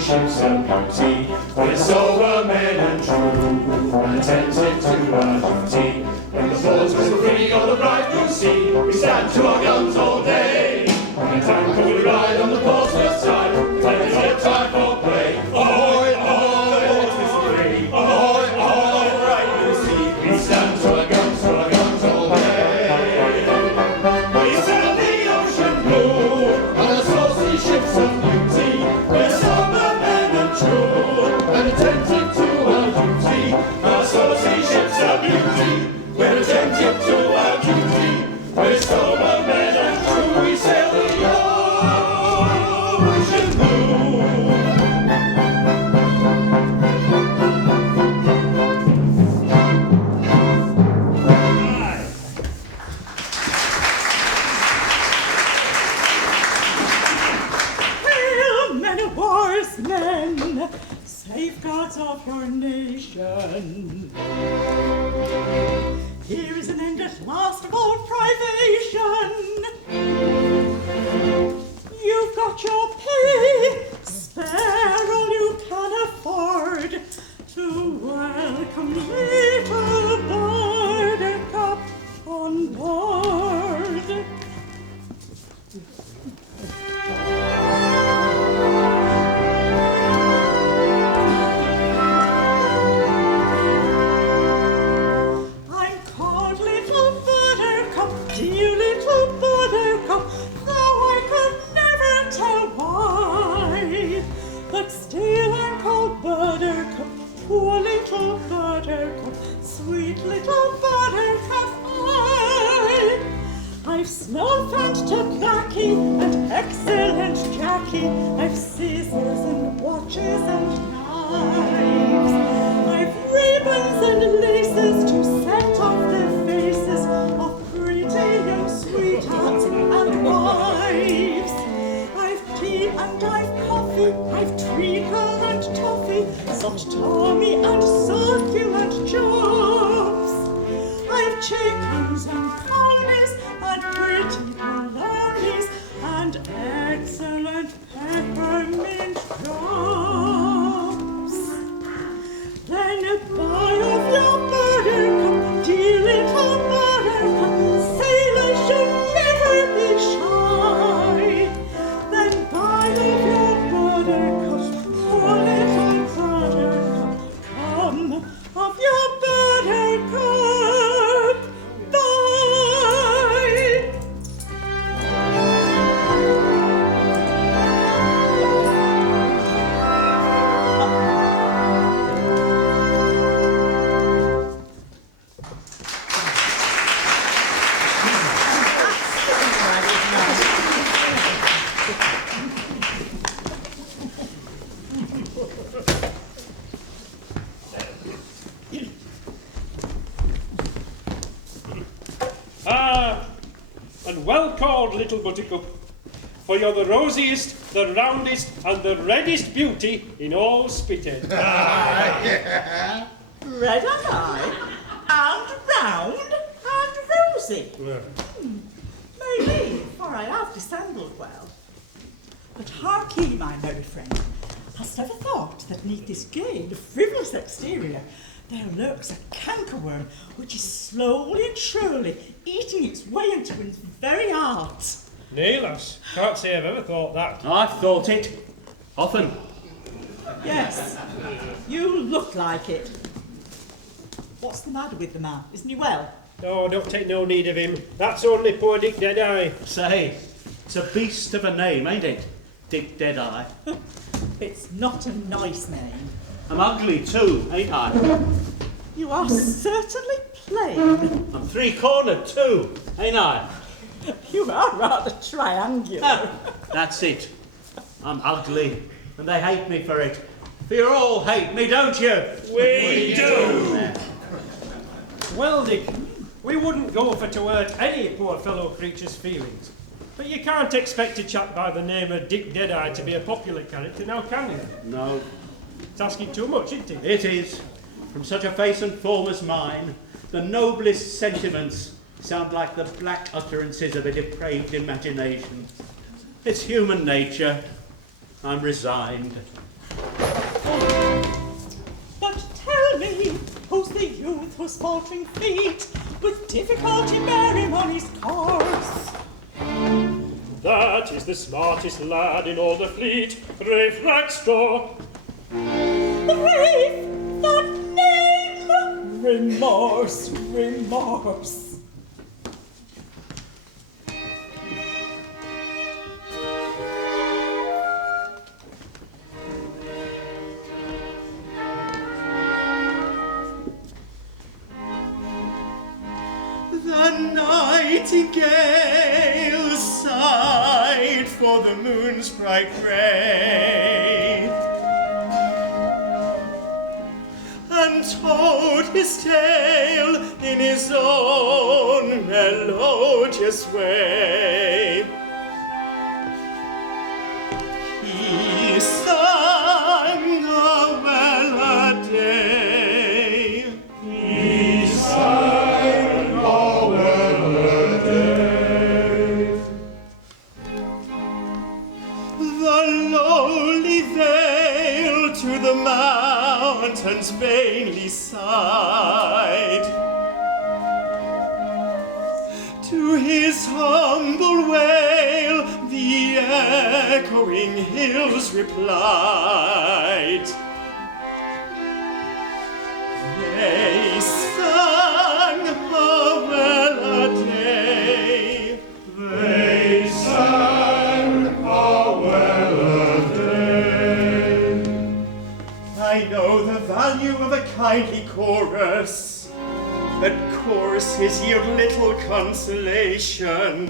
Ships of beauty, we're sober men and true, and attentive to our duty. When the ports are free on the bright blue sea, we stand to our guns all day. On the tanker we ride on the Portsmouth side, plenty of time for play. Ahoy, ahoy, Portsmouth free, ahoy, ahoy, bright blue sea, we stand to our guns all day. We sail the ocean blue, on the saucy ships of beauty, we're sober and attentive to our duty. Our saucy ships are beauty. We're attentive to our duty. We're sober men and true. We sail the ocean blue. Hail, men of war's men, safeguards of your nation. Here is an end at last of all privation. You've got your pay, spare all you can afford to welcome little Buttercup on board. Poor little Buttercup, sweet little Buttercup, I've snuff and tobacco and excellent Jackie, I've scissors and watches and knives, I've ribbons and laces to set off the faces of pretty young sweethearts and wives. I've tea and I've coffee, I've treacle and toffee, soft Tommy and succulent chops. I've chickens and ponies and pretty polonies and excellent peppermint drops. Then buy of your Buttercup, dear little Buttercup, sailors should never be shy. Then buy of your Buttercup, poor little Buttercup, come of your Buttercup, bye. And well called, little Buttercup, for you're the rosiest, the roundest, and the reddest beauty in all Spithead. Red and I, and round, and rosy. Maybe, for I have dissembled well. But hark ye, my merry friend, hast ever thought that neath this gay and frivolous exterior there lurks a cankerworm which is slowly and surely eating its way into his very heart? Nay, lass, can't say I've ever thought that. I've thought it. Often. Yes, you look like it. What's the matter with the man? Isn't he well? No, don't take no need of him. That's only poor Dick Deadeye. Say, it's a beast of a name, ain't it? Dick Deadeye. It's not a nice name. I'm ugly too, ain't I? You are certainly plain. I'm three-cornered too, ain't I? You are rather triangular. That's it. I'm ugly, and they hate me for it. For you all hate me, don't you? We do! Well, Dick, we wouldn't go for to hurt any poor fellow creature's feelings. But you can't expect a chap by the name of Dick Deadeye to be a popular character now, can you? No. It's asking too much, isn't it? It is. From such a face and form as mine, the noblest sentiments sound like the black utterances of a depraved imagination. It's human nature. I'm resigned. But tell me, who's the youth whose faltering feet with difficulty bear him on his course? That is the smartest lad in all the fleet, Rafe Rackstraw. Rafe, that name! Remorse, remorse. The nightingale sighed for the moon's bright ray, and told his tale in his own melodious way. He sang a well-a-day. He sang a well-a-day. The lowly vale to the mountains vainly sighed. To his humble wail the echoing hills replied. They sang a well-a-day. They sang a well-a-day. I know the value of a kindly chorus, but choruses yield little consolation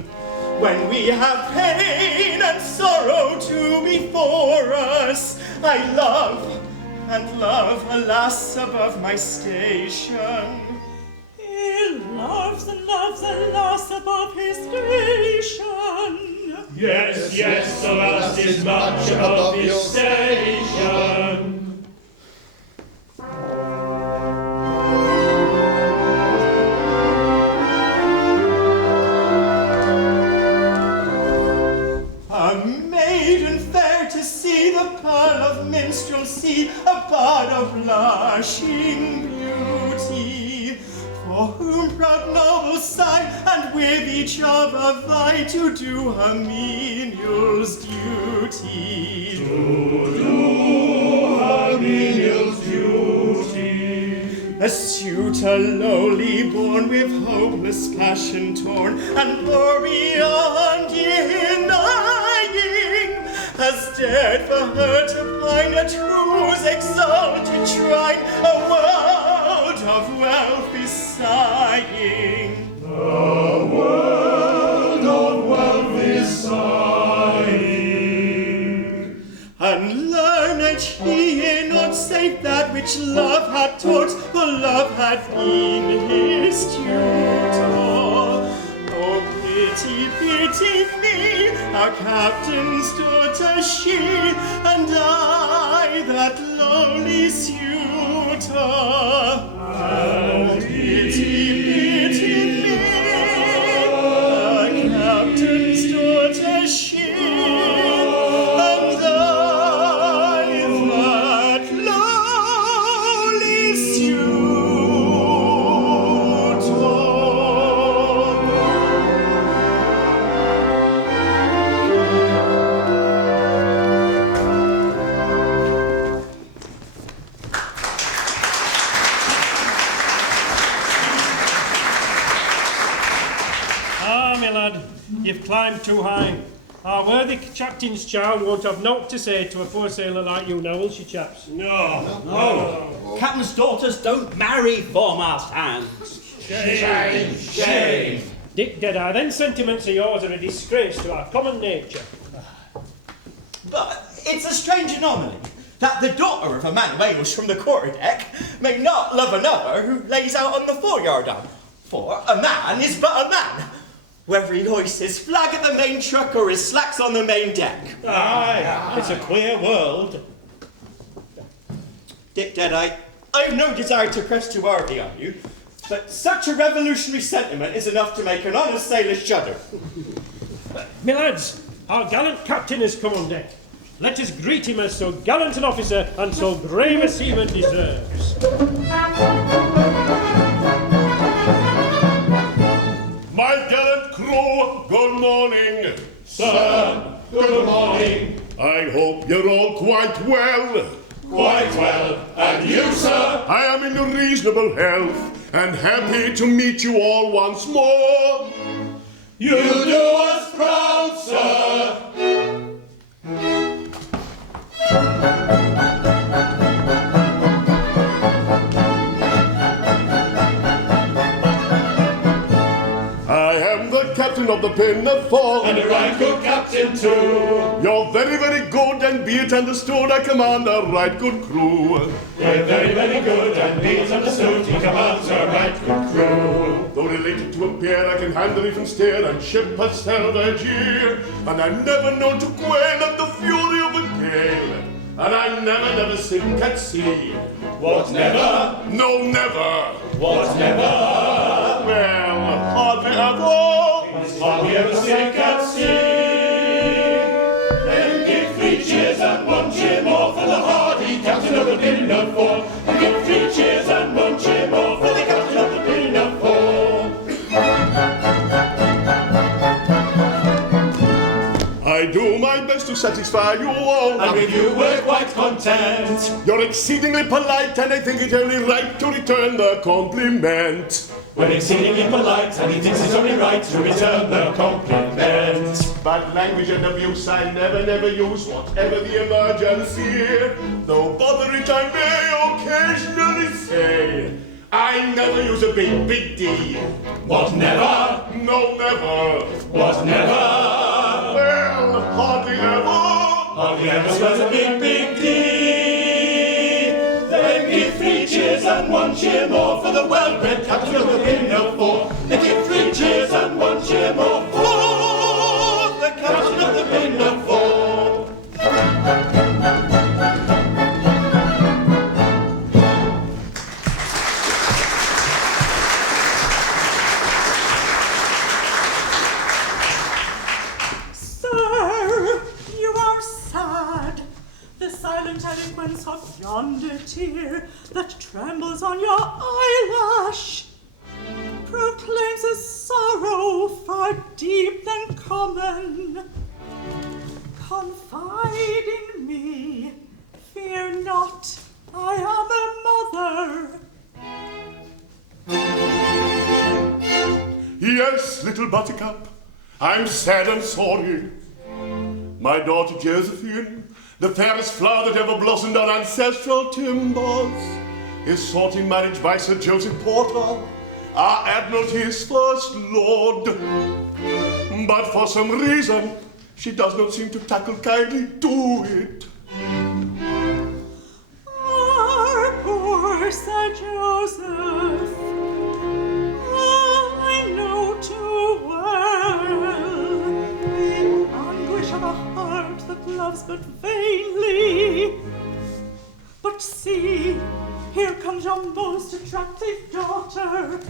when we have pain and sorrow to before us. I love, and love, alas, above my station. He loves and loves, alas, above his station. Yes, yes, alas, is much above his station. A maiden fair to see, the pearl of minstrelsy, a bud of blushing beauty, for whom proud nobles sigh, and with each other vie to do her menial's duty. To do her menial's duty. A suitor lowly born, with hopeless passion torn, and for beyond denying, has dared for her to pine at whose exalted shrine a world of wealth is sighing. The world of wealth is sighing. Unlearned he not save that which love had taught, for love had been his tutor. Oh, pity, pity me, our captain's daughter she, and I, that lowly suitor. Oh, pity, pity me, our captain's daughter she, and I, that lowly suitor. Ah, my lad, you've climbed too high. Our worthy captain's child won't have naught to say to a poor sailor like you now, will she, chaps? No. Captain's daughters don't marry foremast hands. Shame, shame. Dick Deadeye, then sentiments of yours are a disgrace to our common nature. But it's a strange anomaly that the daughter of a man who hails from the quarterdeck may not love another who lays out on the foreyardarm. For a man is but a man, whether he hoists his flag at the main truck or his slacks on the main deck. Aye, it's a queer world. Dick Deadeye, I've no desire to press too hardly on you, but such a revolutionary sentiment is enough to make an honest sailor shudder. Me lads, our gallant captain has come on deck. Let us greet him as so gallant an officer and so brave a seaman deserves. My gallant crew, good morning. Sir, good morning. I hope you're all quite well. Quite well. And you, sir? I am in reasonable health and happy to meet you all once more. You do us proud, sir. Captain of the Pinafore, and a right good captain too. You're very, very good, and be it understood, I command a right good crew. We're very, very good, and be it understood, he commands a right good crew. Though related to a pair, I can handle even steer, and ship a salvage, and I'm never known to quail at the fury of a gale. And I never sink at sea. What, never? No, never. What, never? Well, hardly ever. Hardly ever sink at sea. Then give 3 cheers and 1 cheer more for the hardy captain of the Pinafore. Give 3 cheers and 1 cheer more for the captain of the Pinafore. I do my best to satisfy you all, and with you we're quite content. You're exceedingly polite, and I think it only right to return the compliment. We're exceedingly polite, and he thinks it's only right to return the compliment. Bad language and abuse I never use, whatever the emergency. Though bother it I may occasionally say, I never use a big D. What, never? No, never. What, never? Well, hardly ever. Hardly ever swears a big D. Then give 3 cheers and 1 cheer more for the well-bred captain of the Pinafore. Then give 3 cheers and 1 cheer more for the captain of the Pinafore. Eloquence of yonder tear that trembles on your eyelash proclaims a sorrow far deep than common. Confide in me, fear not, I am a mother. Yes, little buttercup, I'm sad and sorry. My daughter Josephine, the fairest flower that ever blossomed on ancestral timbers, is sought in marriage by Sir Joseph Porter, our Admiralty's first lord. But for some reason, she does not seem to tackle kindly to it. Our poor Sir Joseph, I know too well the anguish of a heart that loves but vainly. But see, here comes your most attractive daughter.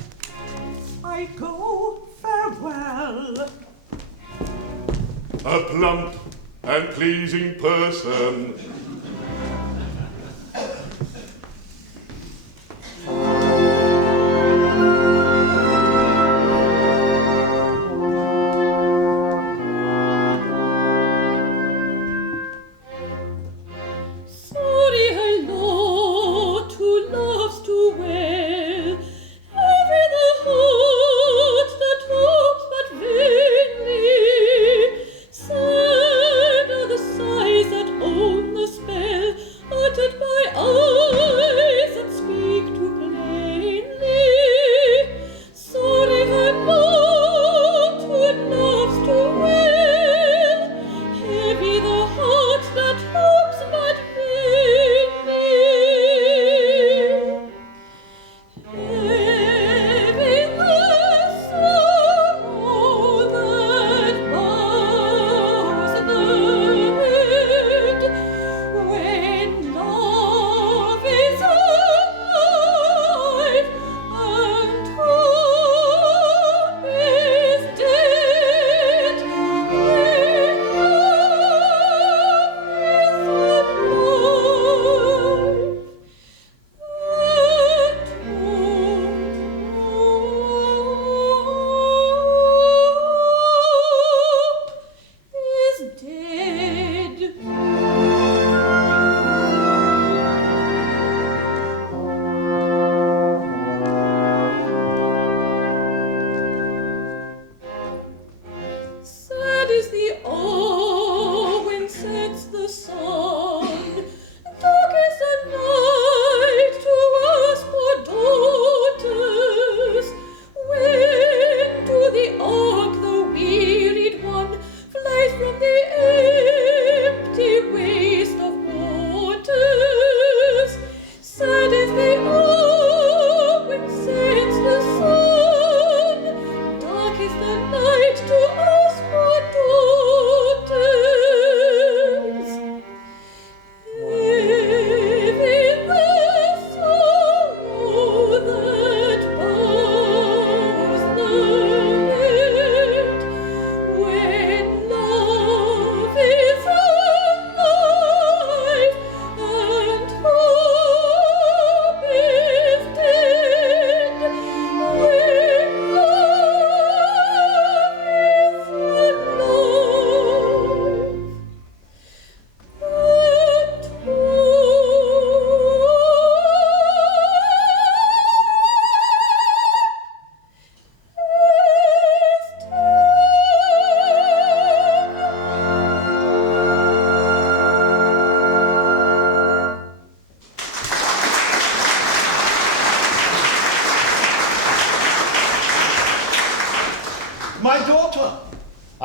I go, farewell. A plump and pleasing person. The sighs that own the space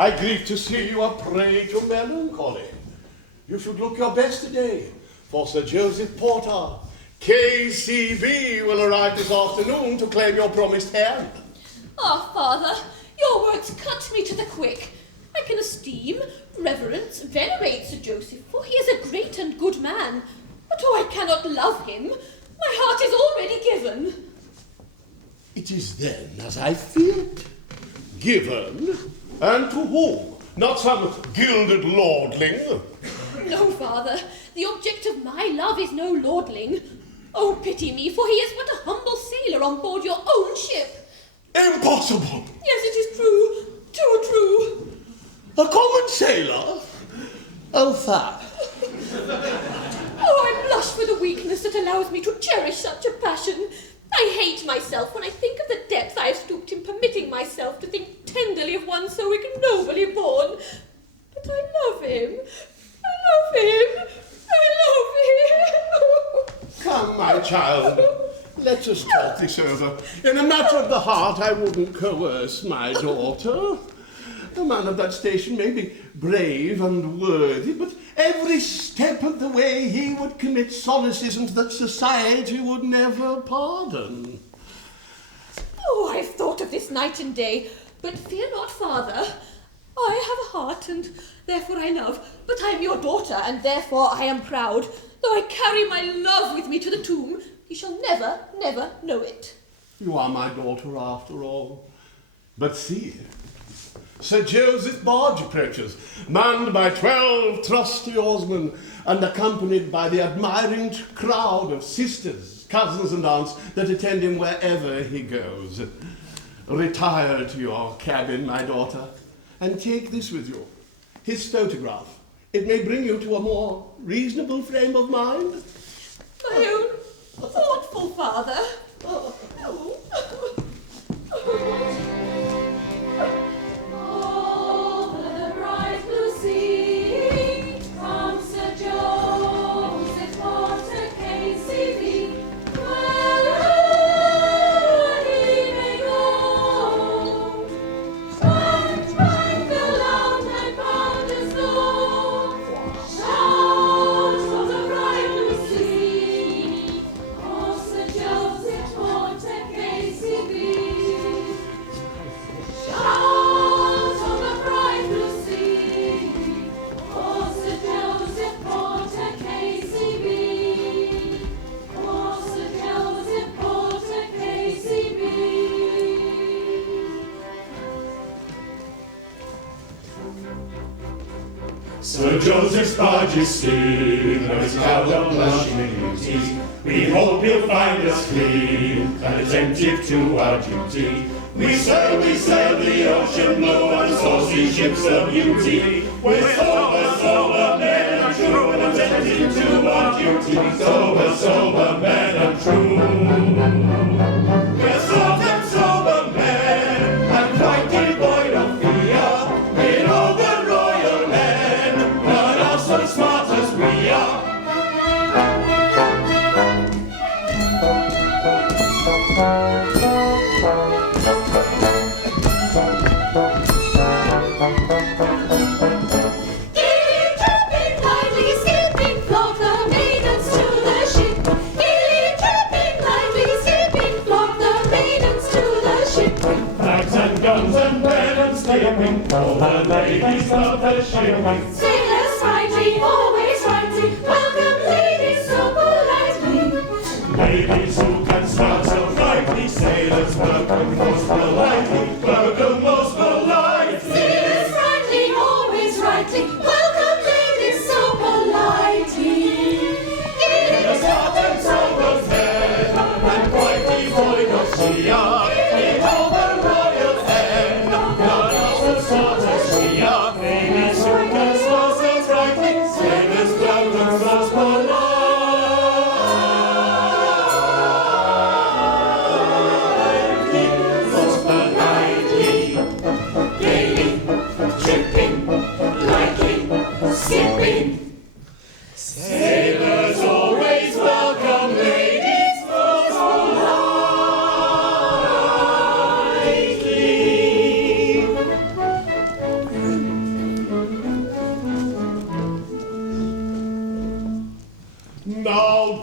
I grieve to see you a prey to melancholy. You should look your best today, for Sir Joseph Porter, KCB, will arrive this afternoon to claim your promised hand. Ah, Father, your words cut me to the quick. I can esteem, reverence, venerate Sir Joseph, for he is a great and good man. But oh, I cannot love him. My heart is already given. It is then as I feared. Given? And to whom? Not some gilded lordling? No, Father, the object of my love is no lordling. Oh, pity me, for he is but a humble sailor on board your own ship. Impossible! Yes, it is true. Too true. A common sailor? Oh, fie. Oh, I blush for the weakness that allows me to cherish such a passion. I hate myself when I think of the depth I have stooped in permitting myself to think tenderly of one so ignobly born. But I love him. I love him. I love him. Come, my child. Let us talk this over. In a matter of the heart, I wouldn't coerce my daughter. A man of that station may be brave and worthy, but every step of the way he would commit solecisms that society would never pardon. Oh, I've thought of this night and day, but fear not, Father. I have a heart, and therefore I love, but I am your daughter, and therefore I am proud. Though I carry my love with me to the tomb, he shall never, never know it. You are my daughter after all. But see, Sir Joseph barge approaches, manned by 12 trusty oarsmen and accompanied by the admiring crowd of sisters, cousins and aunts that attend him wherever he goes. Retire to your cabin, my daughter, and take this with you, his photograph. It may bring you to a more reasonable frame of mind. My own thoughtful father. Over the bright blue sea, from Sir Joseph Porter, KCB, wherever he may go, spangle out and boundless low, shout from the bright blue sea, oh Sir Joseph Porter, KCB. Shout on the bright blue sea, oh Sir Joseph Porter, KCB, oh Sir Joseph Porter, KCB. Sir Joseph's barge is steam, though his cloud of blushing beauty. We hope he'll find us clean and attentive to our duty. We sail the ocean blue on saucy ships of beauty. We're sober men and true and attentive to our duty. Sober men and true. We're sober men and quite devoid of fear. In all the royal men, none are so smart as we are. Gilly-tripping, lightly skipping, flock the maidens to the ship. Gilly-tripping, lightly skipping, flock the maidens to the ship. Flags and guns and banners skipping, all the ladies of the ship. Sailors rightly, always rightly, welcome ladies so politely. Ladies who can start so brightly, sailors welcome most politely, welcome most politely. Sailors rightly, always rightly, welcome ladies so politely. The Spartans sober men, and quite devoid of fear. In all the royal men, none are so smart as we are. Ladies who can start so brightly, sailors welcome most politely. Most politely.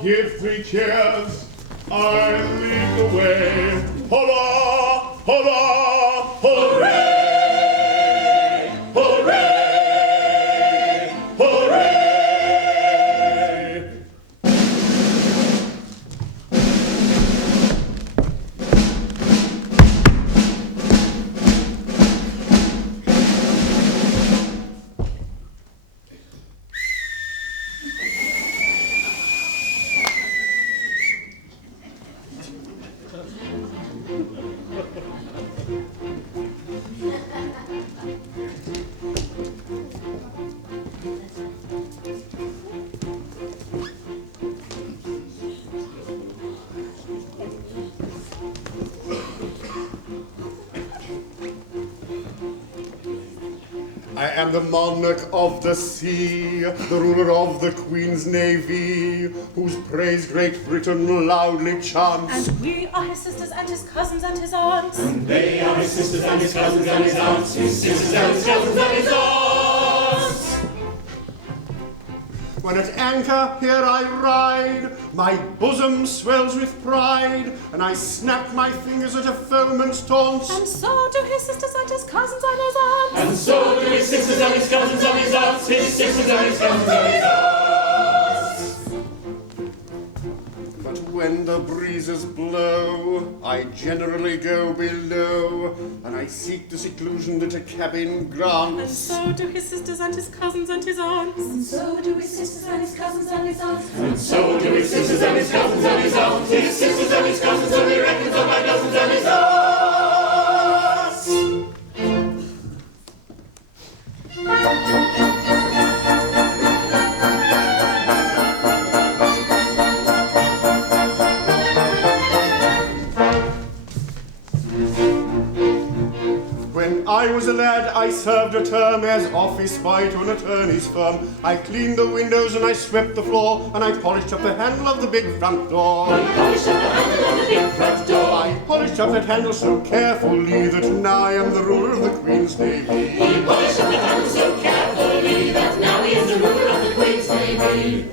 give 3 cheers. I lead the way. Hurrah! Hurrah! Hooray! Hooray! Hooray! I am the monarch of the sea, the ruler of the Queen's Navy, whose praise Great Britain loudly chants. And we are his sisters and his cousins and his aunts. And they are his sisters and his cousins and his aunts, his sisters and his cousins and his aunts. When at anchor here I ride, my bosom swells with pride, and I snap my fingers at a foeman's taunts. And so do his sisters and his cousins and his aunts. And so do his sisters and his cousins and his aunts, his sisters and his cousins and his aunts. But when the breezes blow, I generally go below, and I seek the seclusion that a cabin grants. And so do his sisters and his cousins and his aunts. And so do his sisters and his cousins and his aunts. And so do his sisters and his cousins and his aunts, his sisters and his cousins and the records of my cousins and his aunts. When I was a lad, I served a term as office boy to an attorney's firm. I cleaned the windows and I swept the floor, and I polished up the handle of the big front door. I polished up the handle of the big front door. I polished up that handle so carefully that now I am the ruler of the Queen's Navy. He polished up the handle so carefully that now he is the ruler of the Queen's Navy.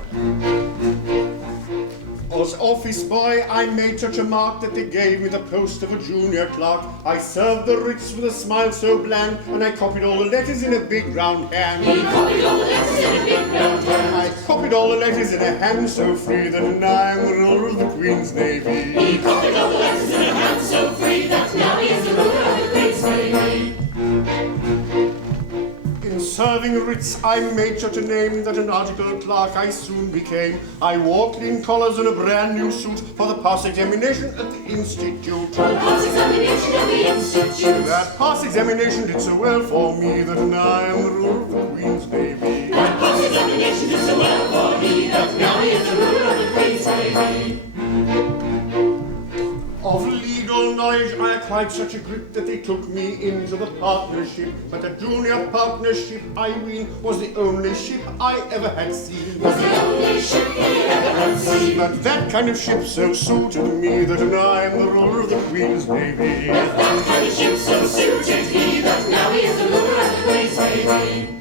As office boy, I made such a mark that they gave me the post of a junior clerk. I served the writs with a smile so bland, and I copied all the letters in a big round hand. He copied all the letters in a big round hand. I copied all the letters in a hand so free that now I am the ruler of the Queen's Navy. He copied all the letters in a hand so free that now he is the ruler of the Queen's Navy. In serving writs, I made such a name that an article clerk I soon became. I wore clean collars and a brand new suit for the pass examination at the Institute. For the pass examination at the Institute. That pass examination did so well for me that now I am the ruler of the Queen's Navy. That pass examination did so well for me that now he is the ruler of the Queen's Navy. Of legal knowledge I acquired such a grip that they took me into the partnership. But a junior partnership, I ween, was the only ship I ever had seen. Was the only ship he ever had seen. But that kind of ship so suited me that now I am the ruler of the Queen's Navy. But that kind of ship so suited he that now he is the ruler of the Queen's Navy.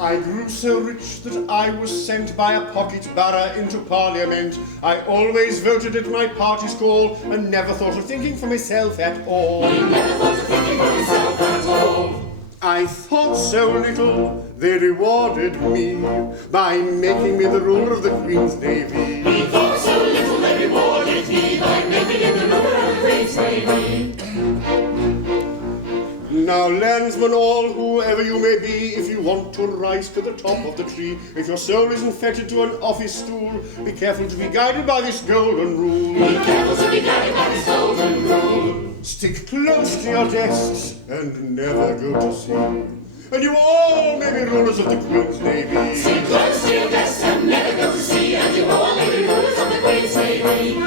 I grew so rich that I was sent by a pocket borough into Parliament. I always voted at my party's call and never thought of thinking for myself at all. He never thought of thinking for himself at all. I thought so little, they rewarded me by making me the ruler of the Queen's Navy. He thought so little, they rewarded me by making him the ruler of the Queen's Navy. Now, landsmen all, whoever you may be, if you want to rise to the top of the tree, if your soul isn't fettered to an office stool, be careful to be guided by this golden rule. Be careful to be guided by this golden rule. Stick close to your desks and never go to sea. And you all may be rulers of the Queen's Navy. Stick close to your desks and never go to sea, and you all may be rulers of the Queen's Navy.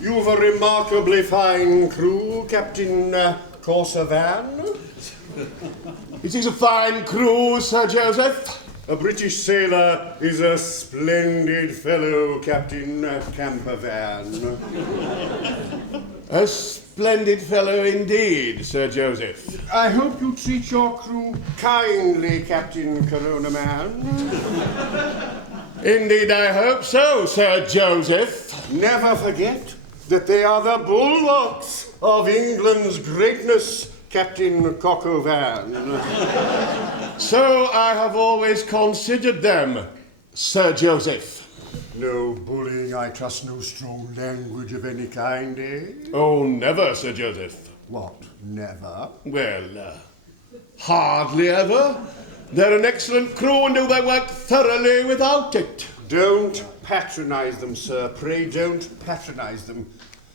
You've a remarkably fine crew, Captain Corsavan. It is a fine crew, Sir Joseph. A British sailor is a splendid fellow, Captain Campervan. A splendid fellow indeed, Sir Joseph. I hope you treat your crew kindly, Captain Corona Man. Indeed, I hope so, Sir Joseph. Never forget that they are the bulwarks of England's greatness, Captain Cockovan. So I have always considered them, Sir Joseph. No bullying, I trust, no strong language of any kind, eh? Oh, never, Sir Joseph. What, never? Well, hardly ever. They're an excellent crew and do their work thoroughly without it. Don't patronise them, sir. Pray don't patronise them.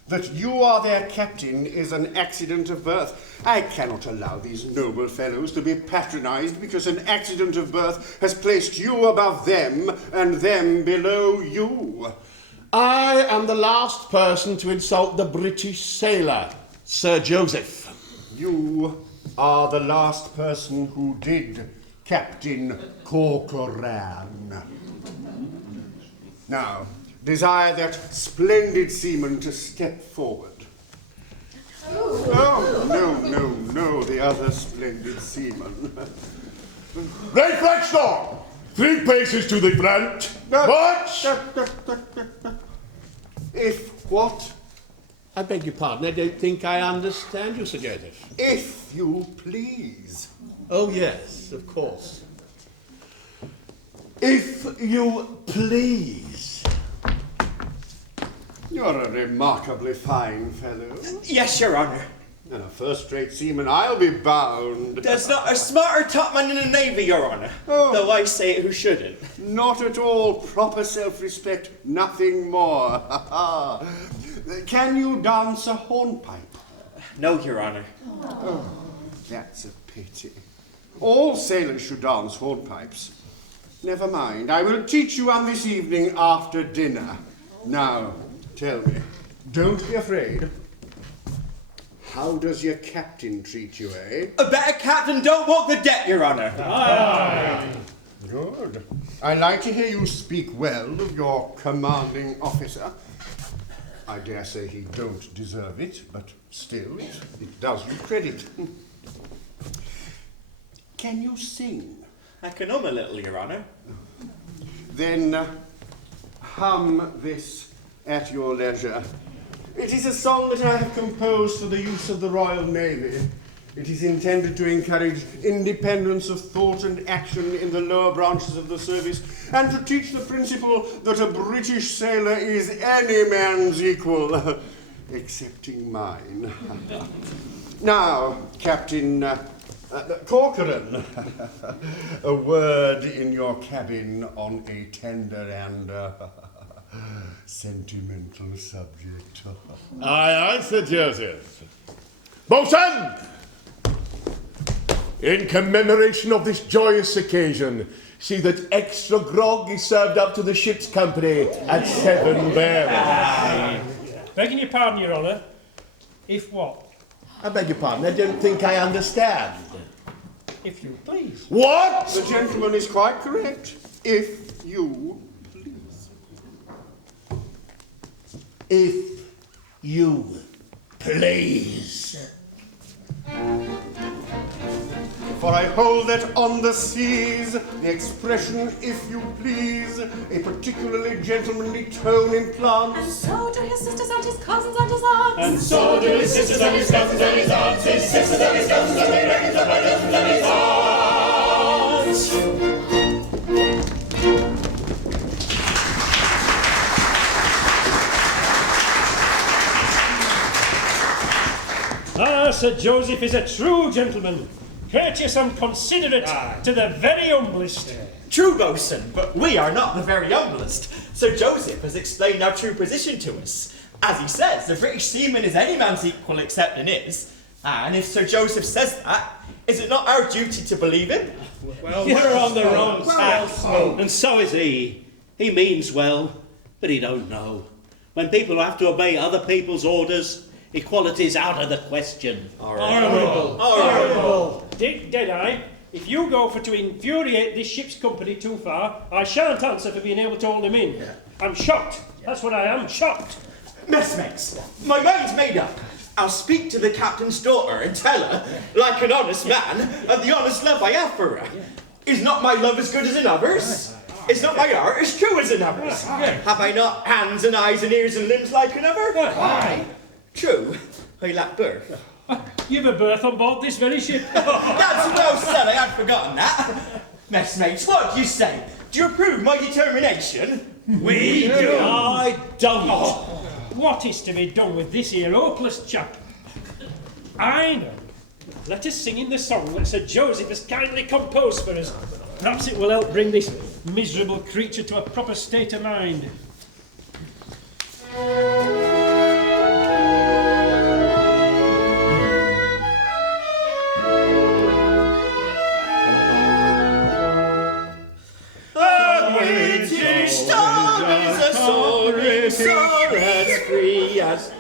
That you are their captain is an accident of birth. I cannot allow these noble fellows to be patronised because an accident of birth has placed you above them and them below you. I am the last person to insult the British sailor, Sir Joseph. You are the last person who did, Captain Corcoran. Now, desire that splendid seaman to step forward. Oh, no, the other splendid seaman. Right flag storm! 3 paces to the front. March! If what? I beg your pardon, I don't think I understand you, Sir Joseph. If you please. Oh, yes, of course. If you please. You're a remarkably fine fellow. Yes, Your Honour. And a first-rate seaman, I'll be bound. There's not a smarter topman in the Navy, Your Honour. Oh. Though I say it who shouldn't. Not at all. Proper self-respect, nothing more. Can you dance a hornpipe? No, Your Honour. Oh, that's a pity. All sailors should dance hornpipes. Never mind, I will teach you on this evening after dinner. Now, tell me, don't be afraid. How does your captain treat you, eh? A better captain don't walk the deck, Your Honour. Good. I like to hear you speak well of your commanding officer. I dare say he don't deserve it, but still, it does you credit. Can you sing? I can hum a little, Your Honour. Then hum this at your leisure. It is a song that I have composed for the use of the Royal Navy. It is intended to encourage independence of thought and action in the lower branches of the service, and to teach the principle that a British sailor is any man's equal, excepting mine. Now, Captain Corcoran, a word in your cabin on a tender and sentimental subject. Aye, Sir Joseph. Boatswain! In commemoration of this joyous occasion, see that extra grog is served up to the ship's company at 7 bells. Begging your pardon, Your Honour. If what? I beg your pardon, I don't think I understand. If you please. What? The gentleman is quite correct. If you please. If you please. For I hold that on the seas, the expression, if you please, a particularly gentlemanly tone implants. And so do his sisters and his cousins and his aunts. And so do his sisters and his cousins and his aunts, his sisters and his cousins and the records of my cousins and his aunts. Ah, Sir Joseph is a true gentleman, courteous and considerate to the very humblest. True, boatswain, but we are not the very humblest. Sir Joseph has explained our true position to us. As he says, the British seaman is any man's equal except in his. And if Sir Joseph says that, is it not our duty to believe him? Well, you're on the wrong tack. And so is he. He means well, but he don't know. When people have to obey other people's orders, equality's out of the question. Honourable. Dick Deadeye, If you go for to infuriate this ship's company too far, I shan't answer for being able to hold him in. I'm shocked. That's what I am, shocked. Messmates, my mind's made up. I'll speak to the captain's daughter and tell her, like an honest man, of the honest love I have for her. Is not my love as good as another's? Is not my heart as true as another's? Have I not hands and eyes and ears and limbs like another? True, I lack birth. You've a berth on board this very ship. That's well said, I had forgotten that. Messmates, what do you say? Do you approve my determination? We do. I don't. What is to be done with this here hopeless chap? I know. Let us sing in the song that Sir Joseph has kindly composed for us. Perhaps it will help bring this miserable creature to a proper state of mind. British star is a soaring soul as free as...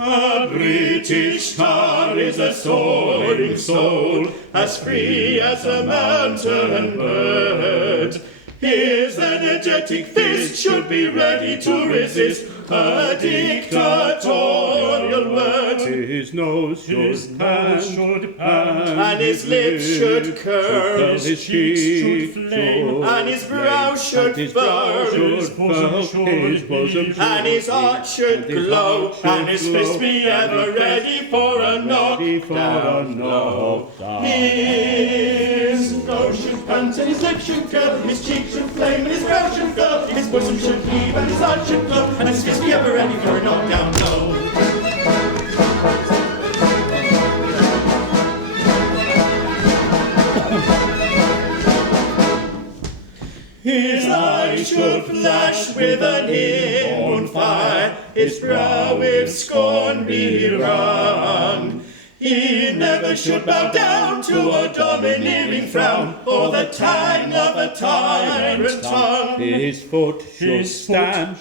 A British tar is a soaring soul, as free as a mountain bird. His energetic fist should be ready to resist a dictatorial word. His nose should pan, And his lips should curl, his cheeks should flame, and his brow should burn, his bosom should and his heart should glow, and his fist be ever ready for a knockdown blow. His nose should pant and his lips should curl, his cheeks should flame and his brow should furl, his bosom should heave and his heart should glow, and his fist be ever ready for a knockdown blow. His eyes should flash with an inborn fire, his brow with scorn be wrung. He never should bow down to a domineering frown, or the tang of a tyrant tongue. His foot should stand,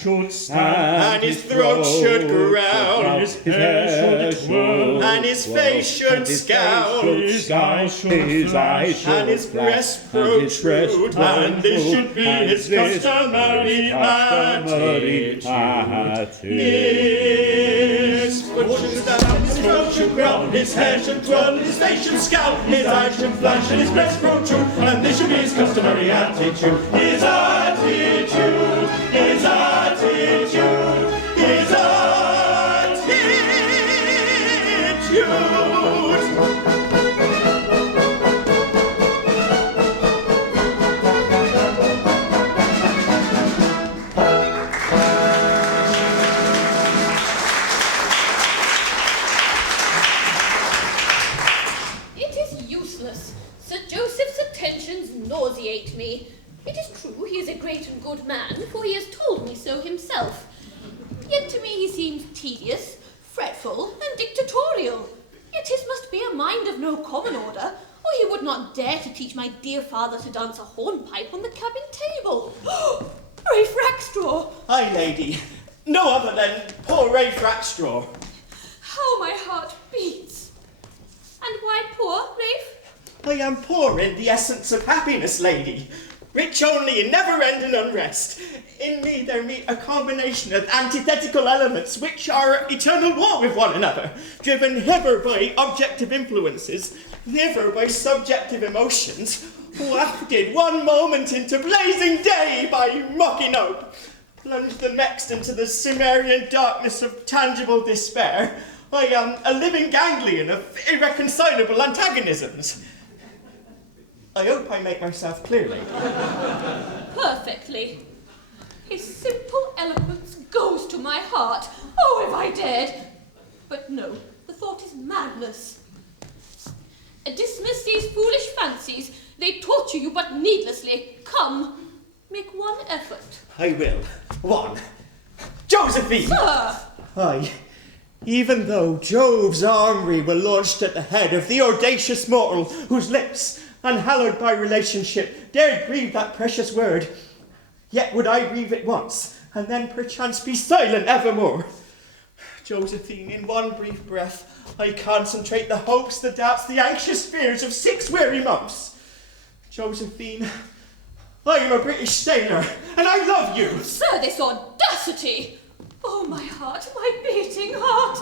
And his throat should growl, his hair should and his face should scowl, his eyes should and his breast protrude, and this should be his customary attitude. His foot should stand, and his throat should growl, his hair should twirl, and his face should scowl, his eyes should flash, and his breast protrude, and this should be his customary attitude. His attitude, his attitude, his attitude. Nauseate me. It is true he is a great and good man, for he has told me so himself. Yet to me he seems tedious, fretful, and dictatorial. Yet his must be a mind of no common order, or he would not dare to teach my dear father to dance a hornpipe on the cabin table. Rafe Rackstraw! Aye, lady. No other than poor Rafe Rackstraw. How my heart beats! And why poor, Rafe? I am poor in the essence of happiness, lady. Rich only in never-ending unrest. In me there meet a combination of antithetical elements which are at eternal war with one another, driven hither by objective influences, thither by subjective emotions, wafted one moment into blazing day by mocking hope, plunged the next into the Cimmerian darkness of tangible despair. I am a living ganglion of irreconcilable antagonisms. I hope I make myself clear, lady. Perfectly. His simple eloquence goes to my heart. Oh, if I dared! But no, the thought is madness. Dismiss these foolish fancies. They torture you but needlessly. Come, make one effort. I will. One. Josephine! Sir! Aye. Even though Jove's armoury were launched at the head of the audacious mortal whose lips, unhallowed by relationship, dared breathe that precious word, yet would I breathe it once, and then perchance be silent evermore. Josephine, in one brief breath, I concentrate the hopes, the doubts, the anxious fears of 6 weary months. Josephine, I am a British sailor, and I love you. Sir, this audacity! Oh, my heart, my beating heart!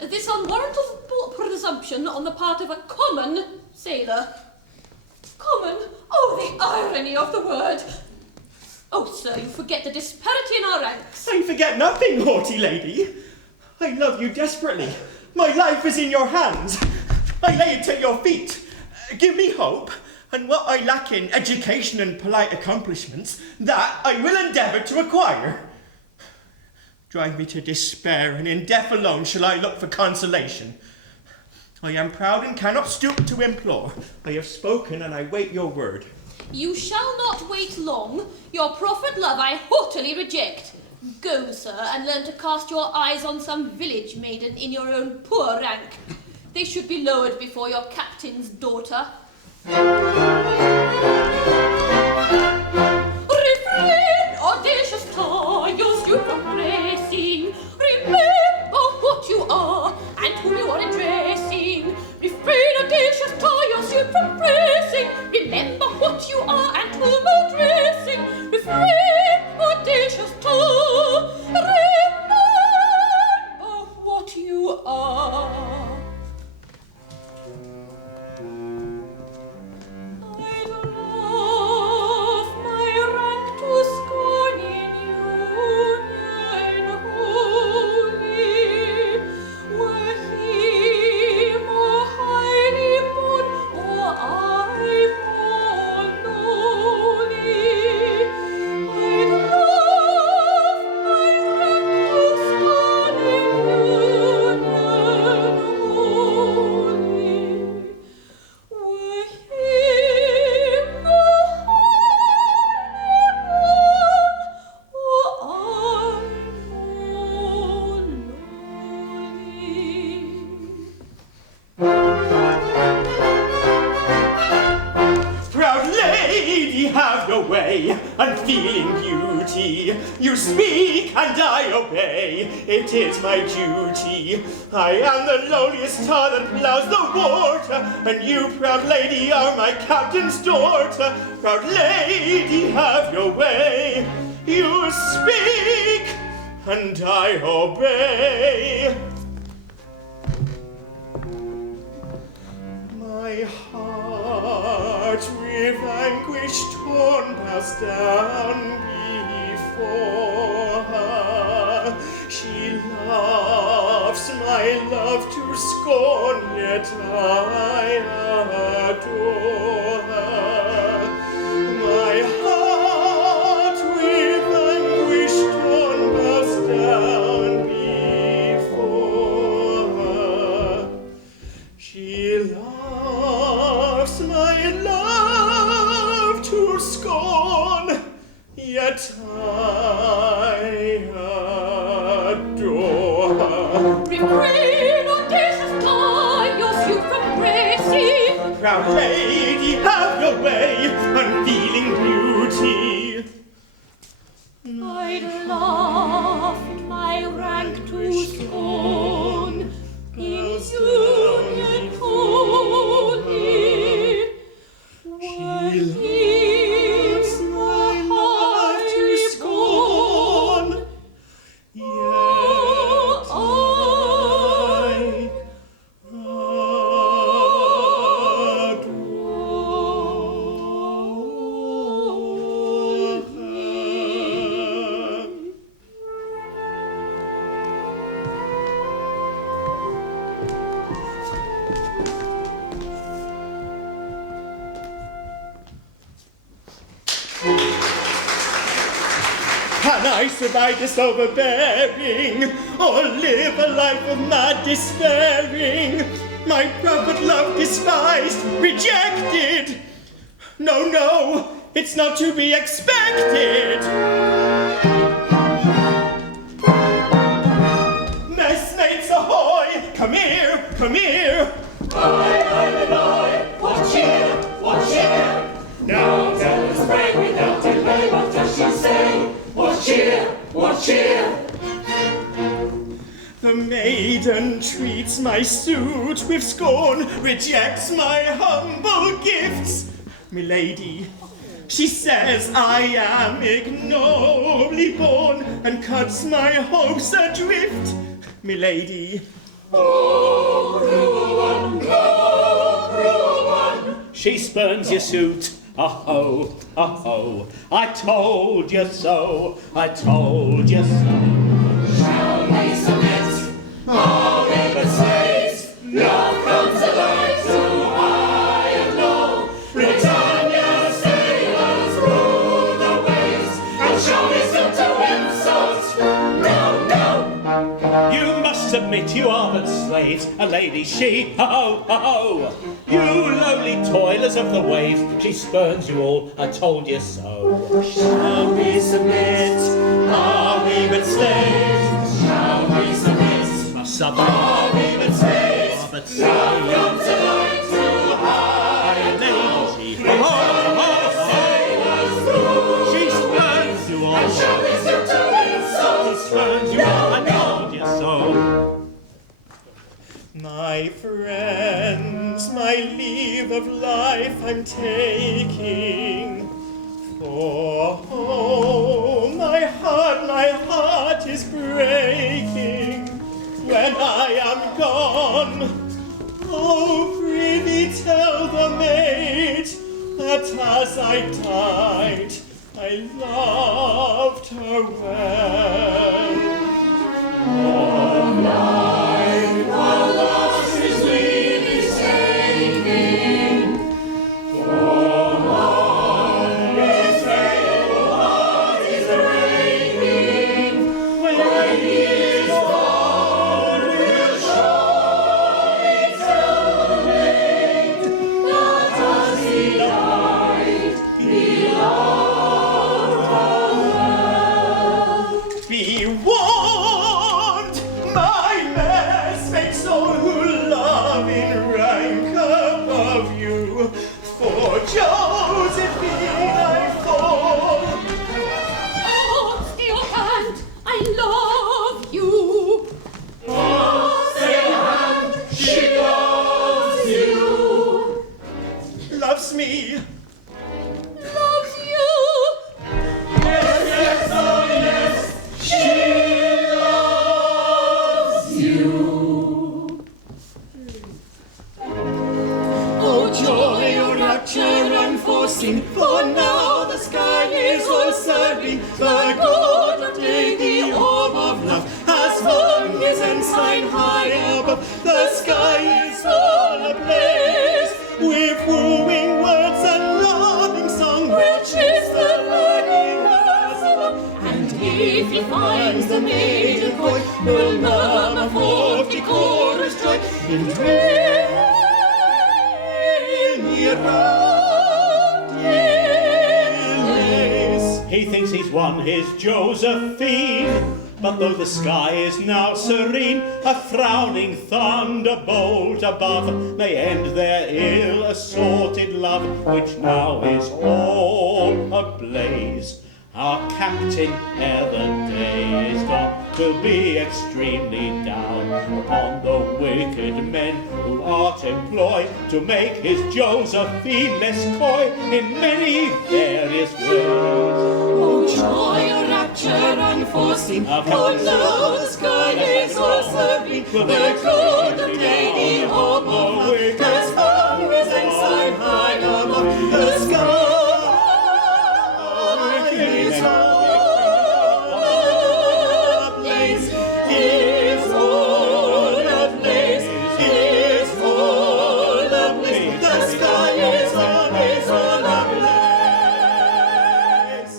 This unwarrantable presumption on the part of a common sailor. Common? Oh, the irony of the word! Oh, sir, you forget the disparity in our ranks. I forget nothing, haughty lady. I love you desperately. My life is in your hands. I lay it at your feet. Give me hope, and what I lack in education and polite accomplishments, that I will endeavour to acquire. Drive me to despair, and in death alone shall I look for consolation. I am proud and cannot stoop to implore. I have spoken, and I wait your word. You shall not wait long. Your proffered love I haughtily reject. Go, sir, and learn to cast your eyes on some village maiden in your own poor rank. They should be lowered before your captain's daughter. Refrain, audacious ties, you from pressing. Remember what you are and whom you are addressing. Refrain, audacious ties, you from pressing. Remember what you are and whom addressing. Refrain, audacious ties, remember what you are. I love my rank to scorn in union holy. Were he more highly born, or I more lowly? I'd love my rank to scorn in union holy. Were he more highly born, or I more lowly? Proud lady, have your way, unfeeling beauty. You speak and I obey, it is my duty. I am the lowliest tar that plows the water, and you, proud lady, are my captain's daughter. Proud lady, have your way. You speak and I obey. My heart with anguish torn passed down before her. She loves my love to scorn, yet I adore her. My heart with anguish torn passed down before her. She loves my love to scorn, yet I adore her. Refrain, audacious ties, you from bracing. Proud lady, have your way, unfeeling beauty. I'd laughed my rank to scorn in union holy. Were he more highly born, Yet I adore her. Can I survive this overbearing, or live a life of mad despairing? My proffered love despised, rejected. No, no, it's not to be expected. Messmates ahoy! Come here, come here. What cheer, what cheer? Now tell us pray without delay, what does she say? What cheer, what cheer? maiden treats my suit with scorn, rejects my humble gifts. Milady, she says I am ignobly born, and cuts my hopes adrift. Milady. Oh, cruel one. She spurns your suit. Oh, I told you so. I told you so. Shall we submit? Are we but slaves? Love comes alive to high and low. Britannia's sailors rule the waves, and shall we stoop to insult? No. You must submit, you are but slaves. A lady she, ho. You lowly toilers of the wave, she spurns you all, I told you so. Shall we submit? Are we but slaves? Shall we submit? Must submit. Are we but slaves? Are but Love slaves. comes alive to high and low. Lady she, Sailors rule she spurns you all. and shall we stoop to insult? Spurns you all, I told you so. My friends, my leave of life I'm taking. For home, my heart is breaking. When I am gone, oh, prithee tell the maid that as I died, I loved her well. Oh, mine, while lost his leave is taking. For mine, his faithful heart is breaking. When he is gone, we'll surely tell the maid that as he died, he loved her well. Be warned, my messmates all who love in rank above you, for Josephine I fall. Oh, still hand, I love you. Oh, still hand, she loves you. Loves me. Loves you. Yes, oh yes, she loves you. Oh, joy, oh, rapture unforeseen, for now the sky is all serene. The God of day, the orb of love, has hung his ensign high above. The sky is all ablaze with wooing words and loving song, which is the learning verse above. And if he finds the maiden coy, will murmur for decorous joy in He thinks he's won his Josephine, but though the sky is now serene, a frowning thunderbolt above may end their ill-assorted love, which now is all ablaze. Our captain, ere the day is done, will be extremely down upon the wicked men who art employ to make his Josephine less coy in many various ways. Oh, joy, oh, rapture unforeseen, Our for captain now the sky is all serene. The God of day, the orb of love, has hung his ensign high above. The sky is all ablaze, is all ablaze, is all ablaze. The sky is all ablaze.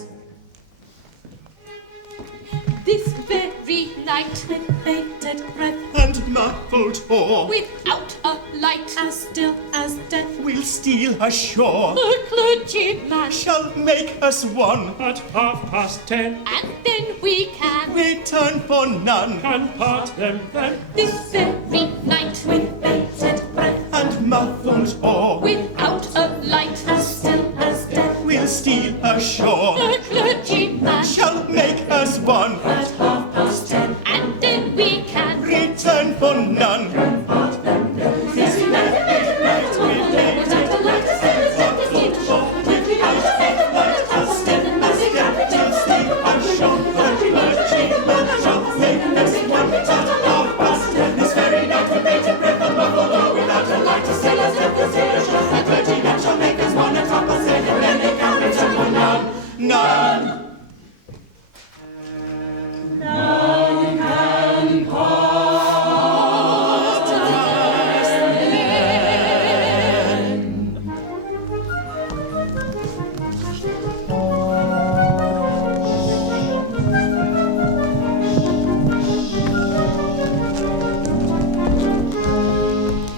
This very night, with bated breath, And muffled oar, without a light, as still as death, we'll steal ashore, the clergyman, shall make us one, At 10:30, and then we can return for none. and part them then. this very night, with bated breath, And muffled oar, without a light, as still as death, we'll steal ashore, the clergyman, shall make us one, at 10:30, and then we can return for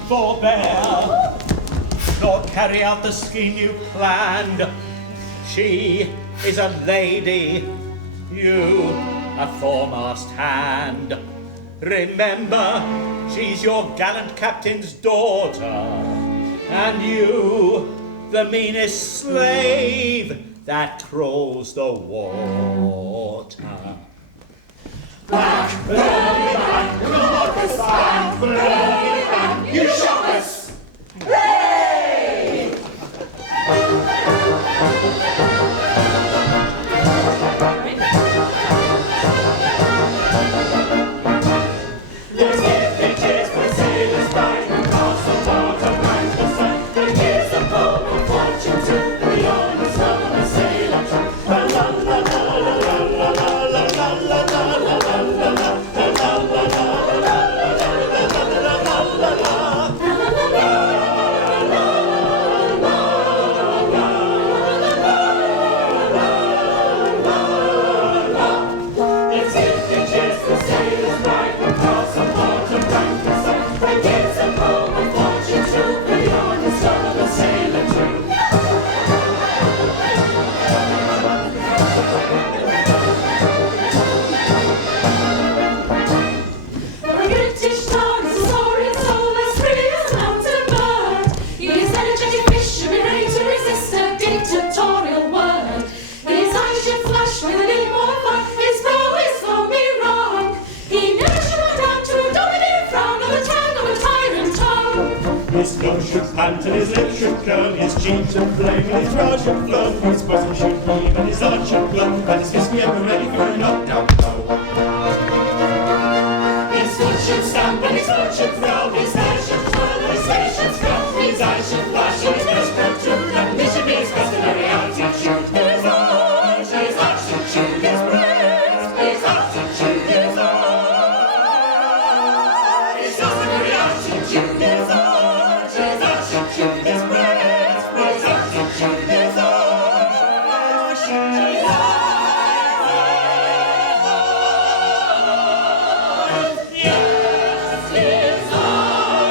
forbear, nor carry out the scheme you planned. She is a lady, you a foremast hand. Remember, she's your gallant captain's daughter, and you the meanest slave that trolls the water. Back, back, Marcus, back, back, you shock us! Hooray! Let's give the cheers for sailors bright and cross the water blind to sight. And here's a bow of fortune too, the honest of the sailor true. La la la la la la la la la la la la la la. His nose should pant and his lips should curl, his cheeks should flame and his brow should flow, his bosom should heave and his heart should glow, and his fist be ever ready for a knockdown blow. His foot should stamp and his foot should throw, his hair should twirl and his face should scroll, his eyes should flash and his nose protrude, and this should be his customary attitude. His arms, his attitude, his breast, his attitude, his arms, his customary attitude, his arms. His breast, his attitude, his arms, his eyes, yes, his arms.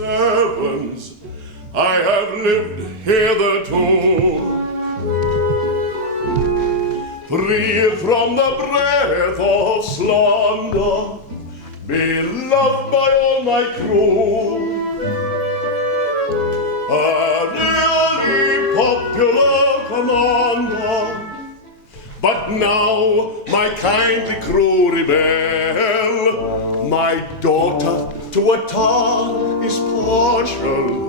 sevens I have lived hitherto, free from the breath of slander, beloved by all my crew, a nearly popular commander. But now my kindly crew rebel, my daughter to a tar is partial.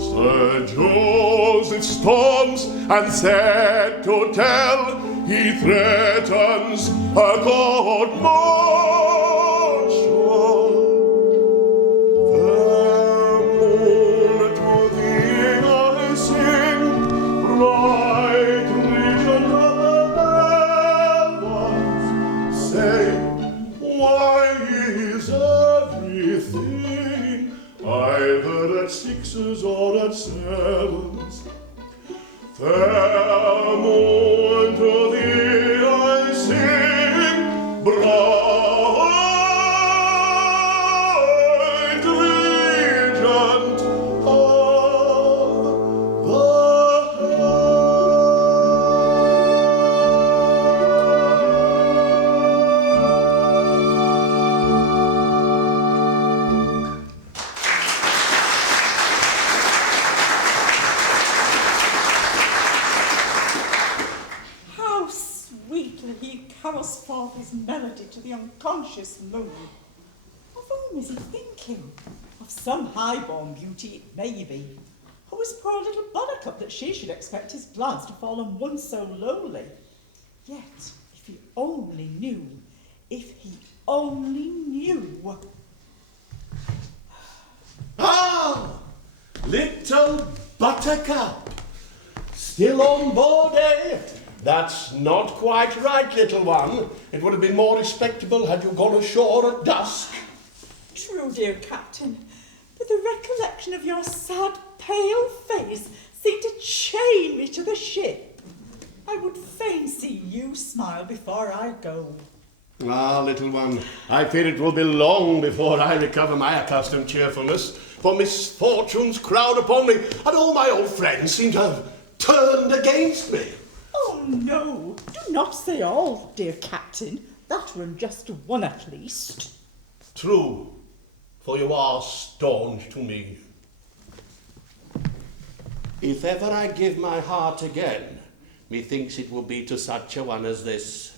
Sir Joseph storms and said to tell, he threatens a court martial. Fair moon, to thee I sing, bright regent of the heavens. Say, why is everything either at sixes or at sevens? Fair moon, to thee I sing, bright regent of the heavens. How sweetly he carols forth his melody to the unconscious moon. Of whom is he thinking? Of some high-born beauty it may be. Who is poor little buttercup that she should expect his glance to fall on one so lowly? Yet, if he only knew, if he only knew. Ah, little buttercup, still on board, eh? That's not quite right, little one. It would have been more respectable had you gone ashore at dusk. True, dear Captain, but the recollection of your sad, pale face seemed to chain me to the ship. I would fain see you smile before I go. Ah, little one, I fear it will be long before I recover my accustomed cheerfulness, for misfortunes crowd upon me, and all my old friends seem to have turned against me. Oh, no, do not say all, dear Captain. That were just one at least. True, for you are staunch to me. If ever I give my heart again, methinks it will be to such a one as this.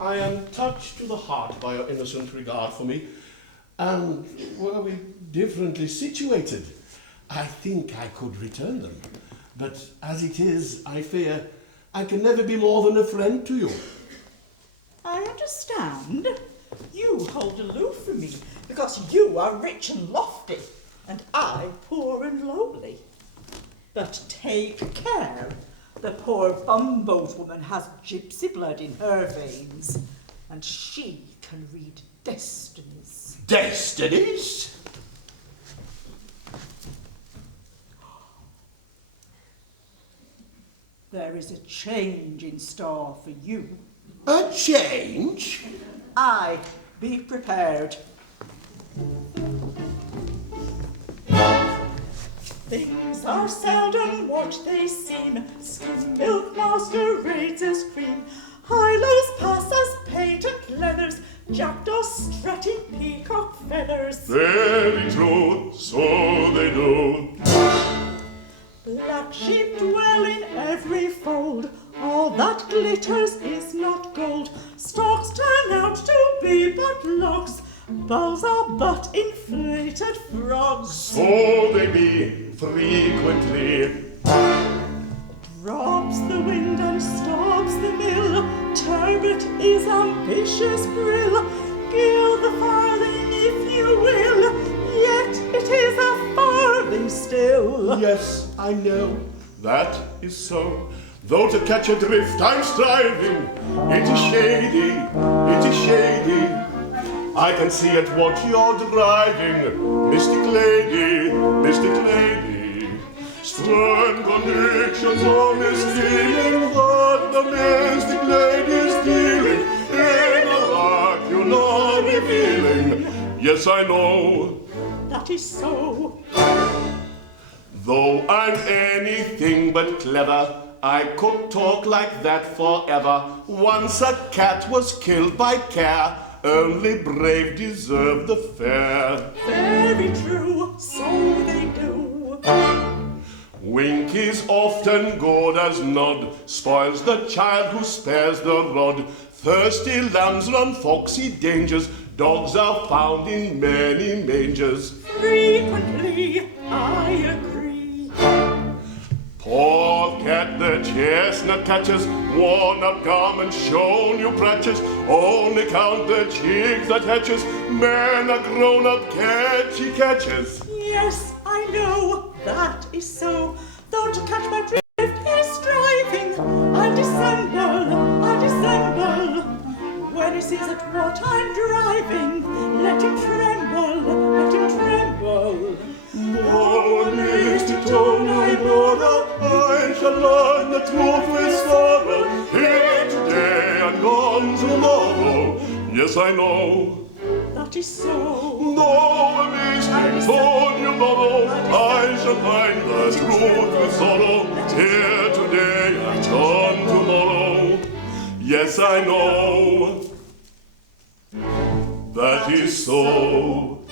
I am touched to the heart by your innocent regard for me, and were we differently situated, I think I could return them. But as it is, I fear I can never be more than a friend to you. I understand. You hold aloof from me because you are rich and lofty, and I poor and lowly. But take care. The poor bumboat woman has gypsy blood in her veins, and she can read destinies. Destinies? There is a change in store for you. A change? Aye, be prepared. Things are seldom what they seem. Skim milk masquerades cream. Highlows pass as patent leathers. Jackdaws strutting peacock feathers. Very true, so they do. Black sheep dwell in every fold. All that glitters is not gold. Storks turn out to be but logs. Bulls are but inflated frogs. So they be frequently. Robs the wind and stops the mill. Turbot is ambitious brill. Gild the farthing if you will, yet it is a farthing still. Yes, I know, that is so. Though to catch a drift I'm striving. It is shady, it is shady. I can see at what you're driving, mystic lady, mystic lady. Stern convictions are misleading, but the mystic lady's dealing in a oracular revealing. Yes, I know. The that is so. Though I'm anything but clever, I could talk like that forever. Once a cat was killed by care, only brave deserve the fair. Very true, so they do. Wink is often good as nod, spoils the child who spares the rod. Thirsty lambs run foxy dangers, dogs are found in many mangers. Frequently, I agree. Poor cat the chestnut catches, worn up garments, shown you patches, only count the chicks that hatches, man a grown-up cat she catches. Yes, I know, that is so. Though to catch my drift is striving, I dissemble. When he sees at what I'm driving, let him tremble, let him tremble. Oh, amazed to tone I borrow, I shall learn the truth with sorrow. Here today and gone tomorrow, yes I know. That is so. No amazing tone you borrow, I shall find the truth with sorrow. Here today and gone tomorrow, yes I know. That is so.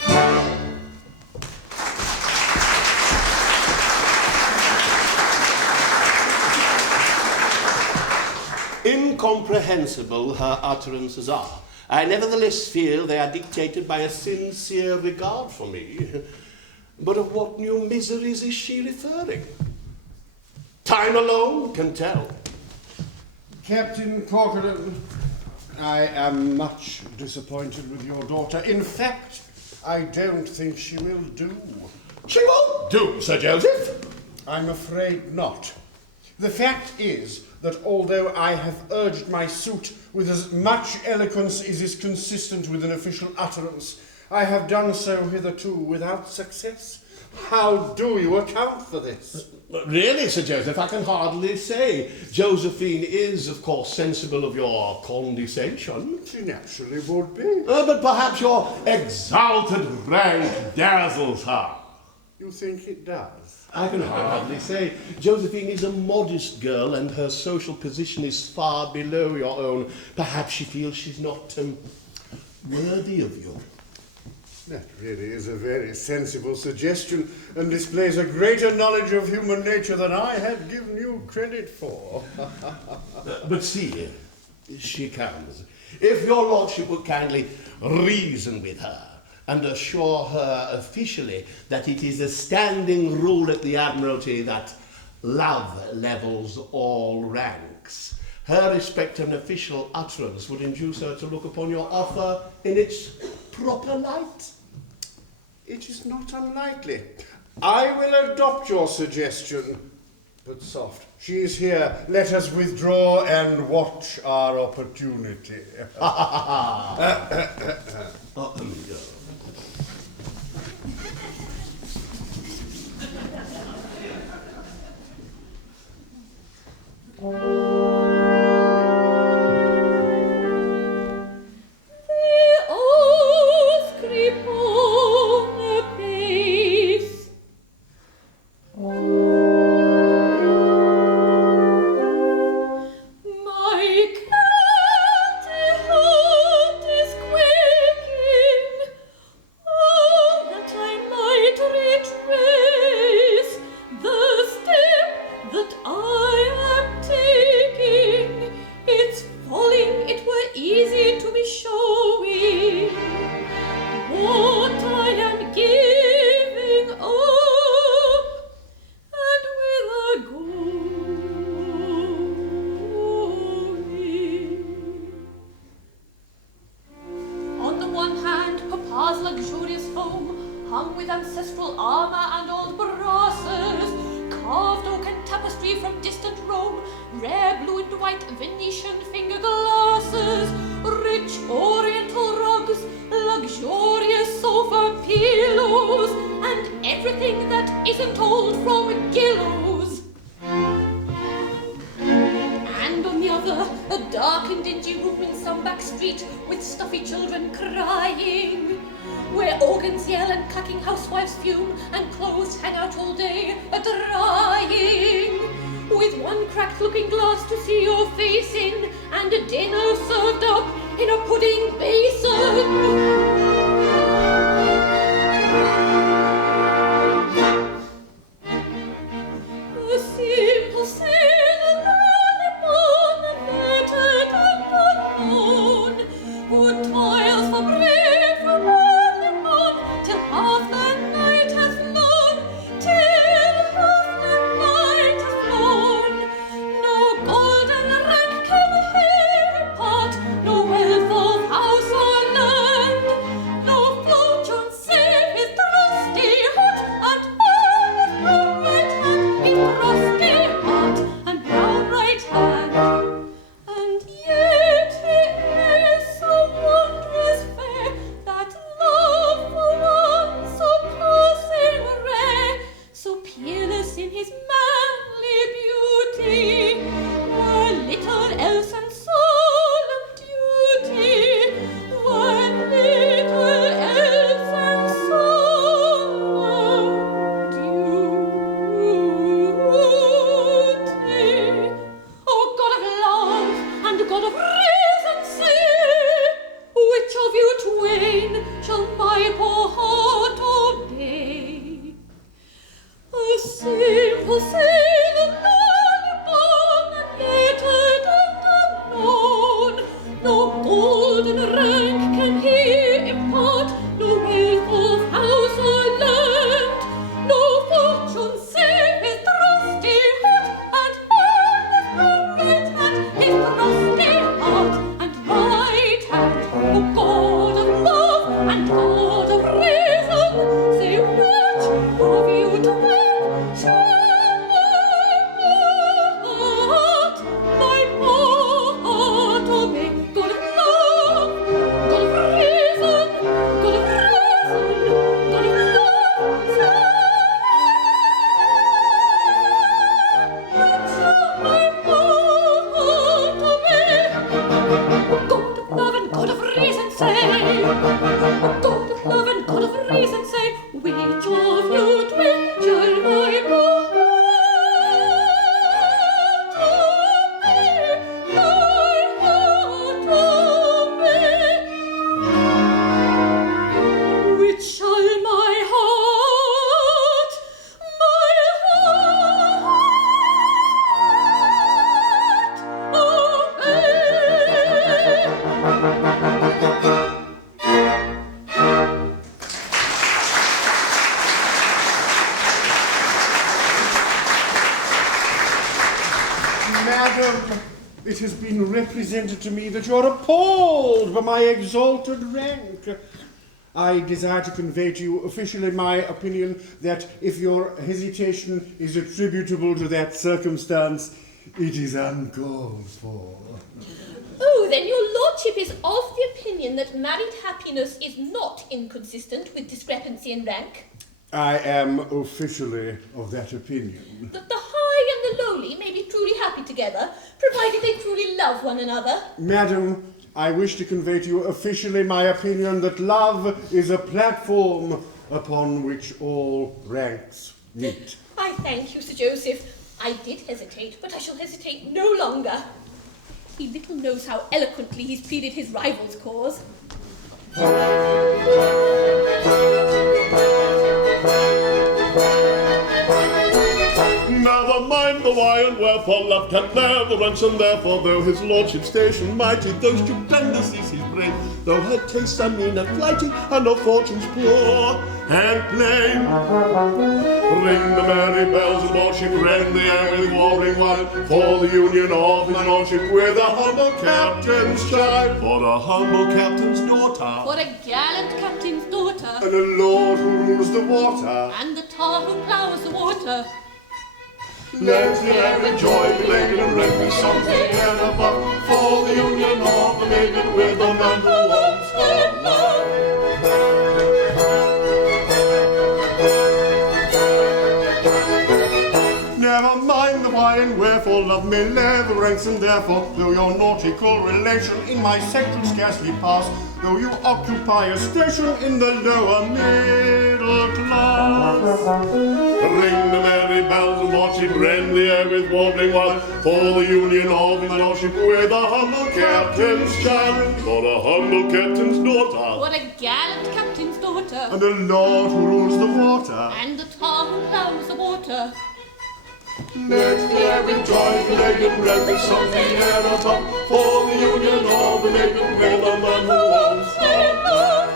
Incomprehensible her utterances are, I nevertheless feel they are dictated by a sincere regard for me. But of what new miseries is she referring? Time alone can tell. Captain Corcoran, I am much disappointed with your daughter. In fact, I don't think she will do. She won't do, Sir Joseph. I'm afraid not. The fact is that although I have urged my suit with as much eloquence as is consistent with an official utterance, I have done so hitherto without success. How do you account for this? Really, Sir Joseph, I can hardly say. Josephine is, of course, sensible of your condescension. She naturally would be. But perhaps your exalted rank dazzles her. You think it does? I can hardly say. Josephine is a modest girl and her social position is far below your own. Perhaps she feels she's not worthy of you. That really is a very sensible suggestion and displays a greater knowledge of human nature than I had given you credit for. But see, she comes. If your lordship would kindly reason with her and assure her officially that it is a standing rule at the Admiralty that love levels all ranks, her respect and official utterance would induce her to look upon your offer in its proper light. It is not unlikely. I will adopt your suggestion. But soft, she is here. Let us withdraw and watch our opportunity. where organs yell and clucking housewives fume, and clothes hang out all day a-drying, with one cracked looking glass to see your face in, and a dinner served up in a pudding basin. A simple sailor upon the fettered and unknown, who toils for bread from morn to morn, till half the night has flown, till half the night has flown. No golden rank can here impart, no wealth of house or land, no fortune save his trusty heart, and brown right hand, his trusty heart, and brown right hand. And yet he is so wondrous fair, that love for one so passing rare, so peerless in his manly beauty, were little else and solemn duty, were little else and solemn duty. O God of love and God of reason, say, which of you twain shall my poor heart obey? A simple sailor upon the netted and unknown, no golden rank can he impart, no wealth of house or land, no fortune save his trusty heart, and right hand, his trusty heart, and right hand. O God of love and God of reason, say which of you twain shall my heart obey? God of love, God of reason, God of reason, God of love, say which shall my heart obey? God of love and God of reason, say. God of love and God of reason, say. Which of you twain shall my heart obey? My heart obey. Which shall my heart Madam, it has been represented to me that you're appalled by my exalted rank. I desire to convey to you officially my opinion that if your hesitation is attributable to that circumstance, it is uncalled for. Oh, then your lordship is of the opinion that married happiness is not inconsistent with discrepancy in rank? I am officially of that opinion. That the high and the lowly may be truly happy together, provided they truly love one another? Madam, I wish to convey to you officially my opinion that love is a platform upon which all ranks meet. I thank you, Sir Joseph. I did hesitate, but I shall hesitate no longer. He little knows how eloquently he's pleaded his rival's cause. Never mind the why and wherefore, love can never ransom, therefore, though his lordship's station mighty, though stupendous is his brain, though her tastes are mean and flighty, and her fortunes poor and plain. Ring the merry bells, his lordship rend the air with warring wine, for the union of his lordship with a humble captain's child, for a humble captain's daughter, For a gallant captain's daughter, And a lord who rules the water. and the tar who ploughs the water. Let the air with joy be laden and rend the songs of the air above, for the union of the maiden with the man who wants her love. Never mind the why and wherefore, love may never ranks, and therefore, though your nautical relation in my sacred scarcely pass, though you occupy a station in the lower middle class. Ring the merry bells and watch it rend the air with wobbling while for the union of his lordship with a humble captain's child, for a humble captain's daughter, For a gallant captain's daughter, And a lord who rules the water. and the tar who ploughs the water. let the air with joyful laden breath of song the air above, for the union of the maiden with the man who loves her love.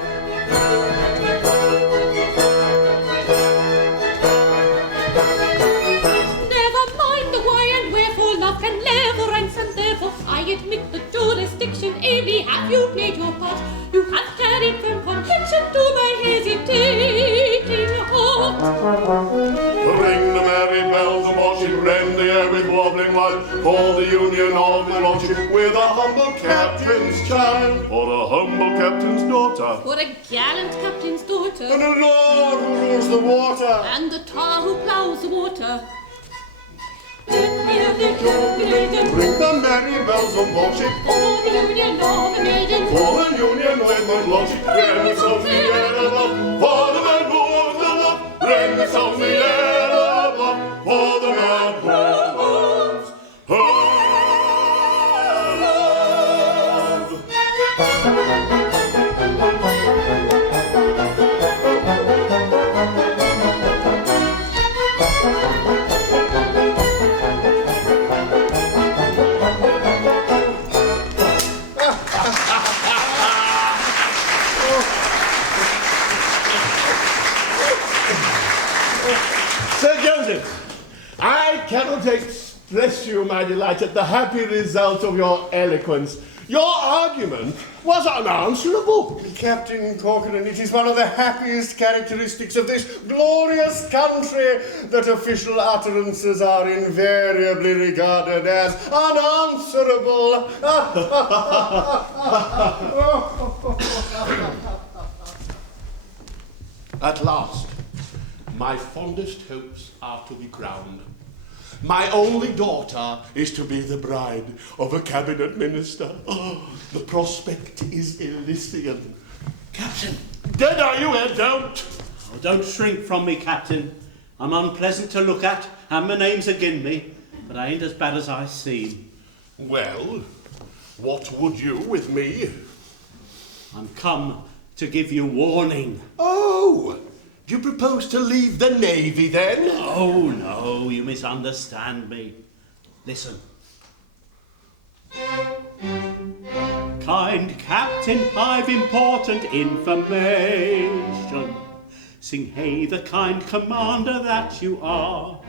Never mind the why and wherefore, love can never ends, and therefore I admit the jurisdiction. Ably have you played your part. You have carried firm contention to my hesitating heart. Ring the merry bells and watch it rend the air with wobbling while for the union of the lordship with a humble captain's child, or a humble captain's daughter, For a gallant captain's And daughter, a lord who rules the water. and the tar who ploughs the water. Let the early calculated Ring the merry bells and watch it for the union of the maiden. for the union with the lordship rend the songs the air above, for the man who loves the love, rend the songs the air above, for the man who loves her love. Sir Joseph, I cannot express to you my delight at the happy result of your eloquence. Your argument was unanswerable. Captain Corcoran, it is one of the happiest characteristics of this glorious country that official utterances are invariably regarded as unanswerable. At last, my fondest hopes are to be crowned. My only daughter is to be the bride of a cabinet minister. Oh, the prospect is Elysian. Captain! Dead are you, and don't! Oh, don't shrink from me, Captain. I'm unpleasant to look at, and my name's agin me, but I ain't as bad as I seem. Well, what would you with me? I'm come to give you warning. Oh, do you propose to leave the Navy then? Oh, no, you misunderstand me. Listen. Kind Captain, I've important information. Sing hey, the kind commander that you are,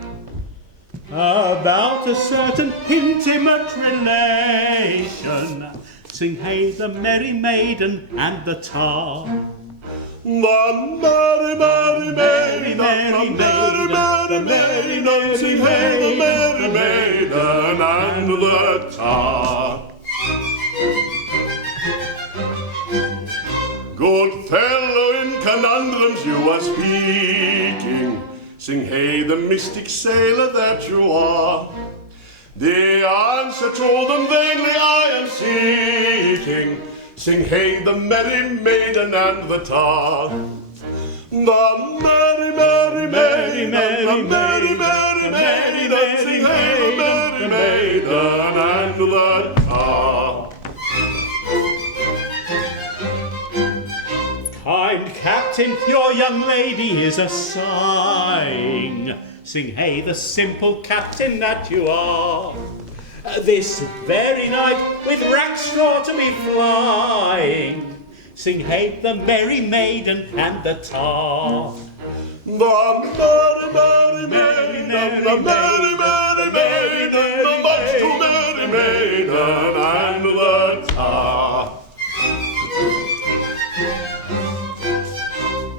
about a certain intimate relation. Sing hey, the merry maiden and the tar. The merry, merry maiden, the merry, merry maiden, sing hey, the merry maiden and the tar. Good fellow, in conundrums you are speaking. Sing hey, the mystic sailor that you are. The answer to them vainly I am seeking. Sing hey, the merry maiden and the tar. The merry, merry maiden, the merry, merry maiden, sing hey, the merry maiden and the tar. Kind Captain, your young lady is a sighing. Sing hey, the simple captain that you are. This very night with rackstraw to be flying. Sing hey, the merry maiden and the tar. The merry, merry maiden, the merry, merry maiden, the much too merry maiden and the tar.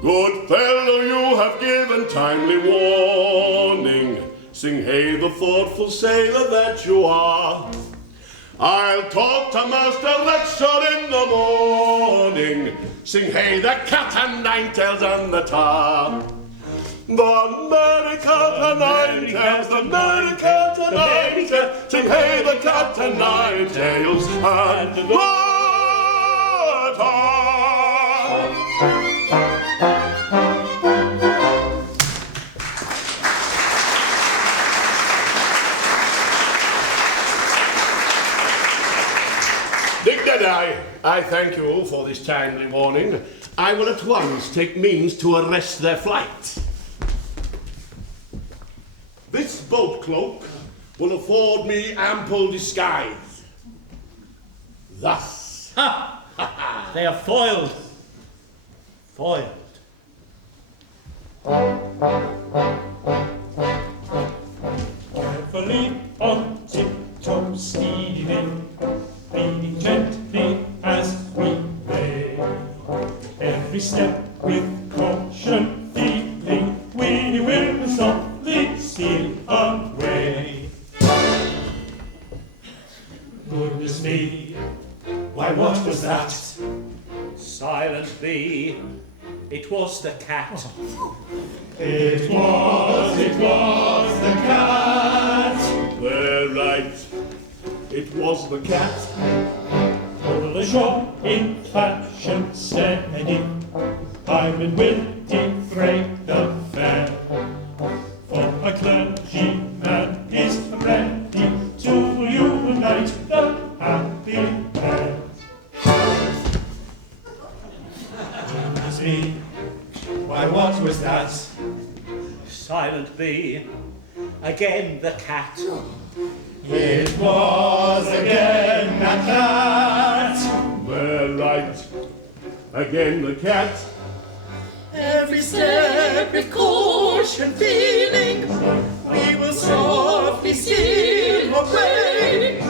Good fellow, you have given timely warning. Sing hey, the thoughtful sailor that you are. I'll talk to Master Lecture in the morning. Sing hey, the cat and nine tails and the tar. The merry cat and nine tails, the merry cat and nine tails. Sing hey, the cat and nine tails and the tar. I thank you all for this timely warning. I will at once take means to arrest their flight. This boat cloak will afford me ample disguise. Thus. Ha! Ha! They are foiled. Foiled. Carefully on tiptoe stealing, leading gently as we may. Every step with caution feeling, we will softly steal away. Goodness me, why what was that? Silent be. It was the cat. It was the cat. They're right. It was the cat. Pull ashore in fashion steady, Iron will defray the fair. For a clergyman is ready to unite the happy pair. Goodness me, why what was that? Silent be. Again the cat. It was again the cat. They're right. Again the cat. Every step with caution feeling, we will softly steal away.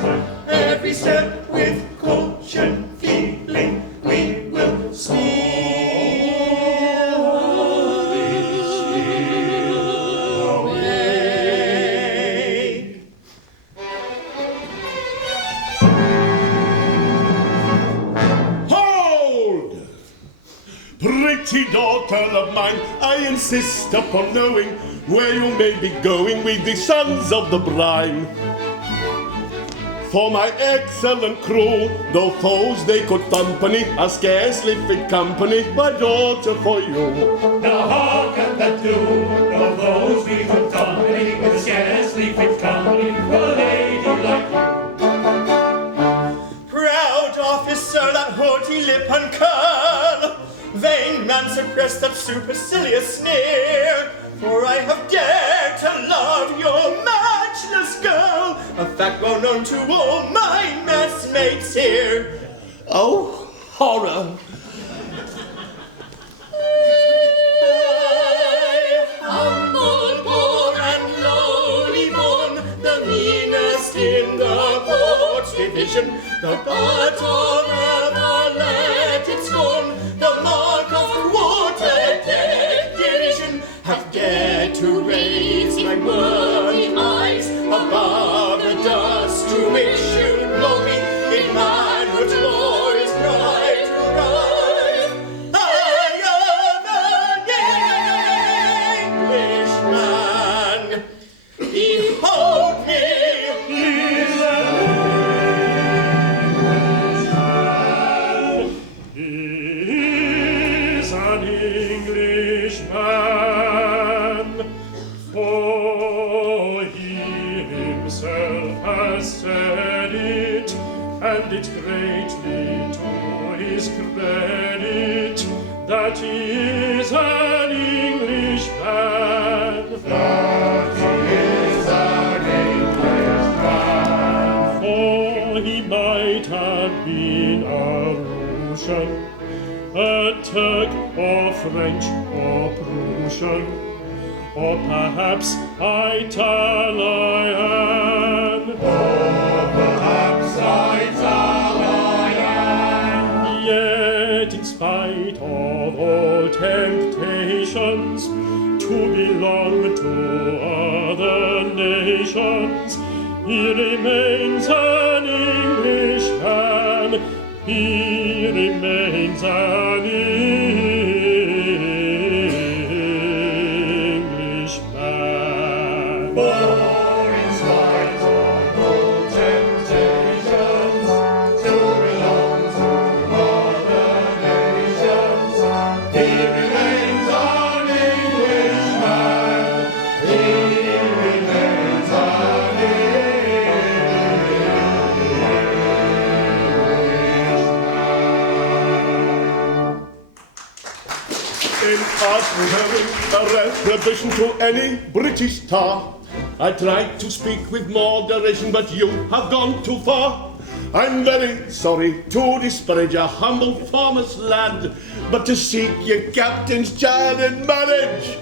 Every step with caution feeling, we will steal away. Hold! Pretty daughter of mine, I insist upon knowing where you may be going with the sons of the brine. For my excellent crew, though foes they could company, are scarcely fit company, my daughter, for you. Now hearken that do, no foes we could company, with scarcely fit company, for a lady like you. Proud officer, that haughty lip and curl, vain man, suppress that supercilious sneer, for I have dared to love your matchless girl, a fact well known to all my messmates here. Oh, horror! Humble, poor, and lowly born, the meanest in the port's division, the butt of apologetic scorn, the mark of water-dead derision, have dared to raise my worthy eyes above the dust to which you blow me in manhood's glorious pride to rise. I am an Englishman. Behold me. He's an Englishman, for he himself has said it, and it greatly to his credit, that he is an Englishman. That he is an Englishman. For he might have been a Russian, a Turk or French or Prussian, or perhaps Italian. Or perhaps Italian. Yet in spite of all temptations to belong to other nations, he remains an Englishman. He remains an Englishman. For in spite of all temptations to belong to other nations, he remains an Englishman. He remains an Englishman. retribution to any British tar. I tried to speak with moderation, but you have gone too far. I'm very sorry to disparage a humble farmer's lad, but to seek your captain's child in marriage.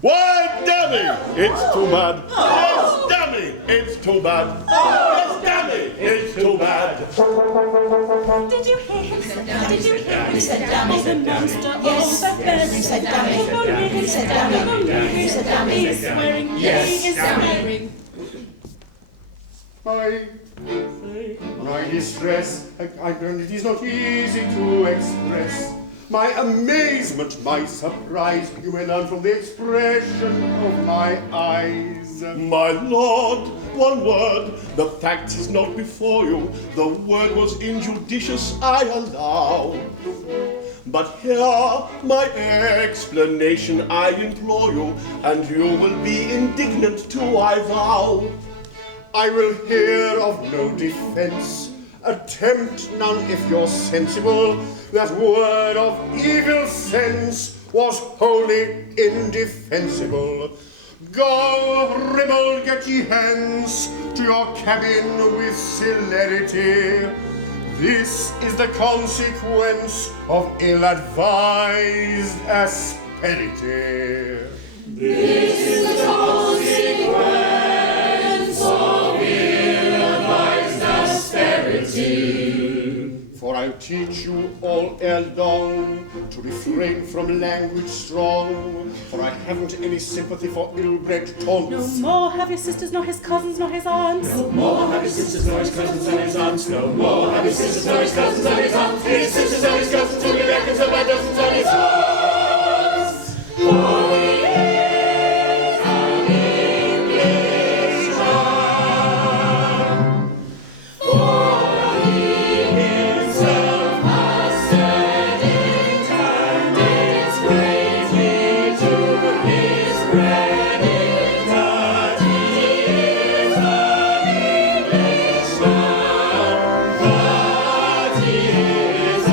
Why, dammy, it's too bad. Yes, dammy, it's too bad. Yes, dammy, it's too bad. Did you hear him say dammy? Did you hear him say dammy? He's a monster. Yes, Yes, he said dammy. He said dammy. He said dammy. He is swearing. Yes, He is swearing. My distress, and it is not easy to express. My amazement, my surprise, you may learn from the expression of my eyes. My lord, one word, the fact is not before you. The word was injudicious, I allow. But hear my explanation, I implore you, and you will be indignant too, I vow. I will hear of no defense. Attempt none if you're sensible. That word of evil sense was wholly indefensible. Go, ribble, get ye hence to your cabin with celerity. This is the consequence of ill-advised asperity. This is the consequence of ill-advised asperity. For I'll teach you all ere long to refrain from language strong, for I haven't any sympathy for ill-bred taunts. No more have his sisters, nor his cousins, nor his aunts. No more have his sisters, nor his cousins, nor his aunts. No more have his sisters, nor his cousins, nor his aunts. His sisters, nor his cousins, who he reckons about dozens on his aunts. For he is an Englishman. For he himself has said it, and it's greatly to his credit that he is an Englishman. That he is an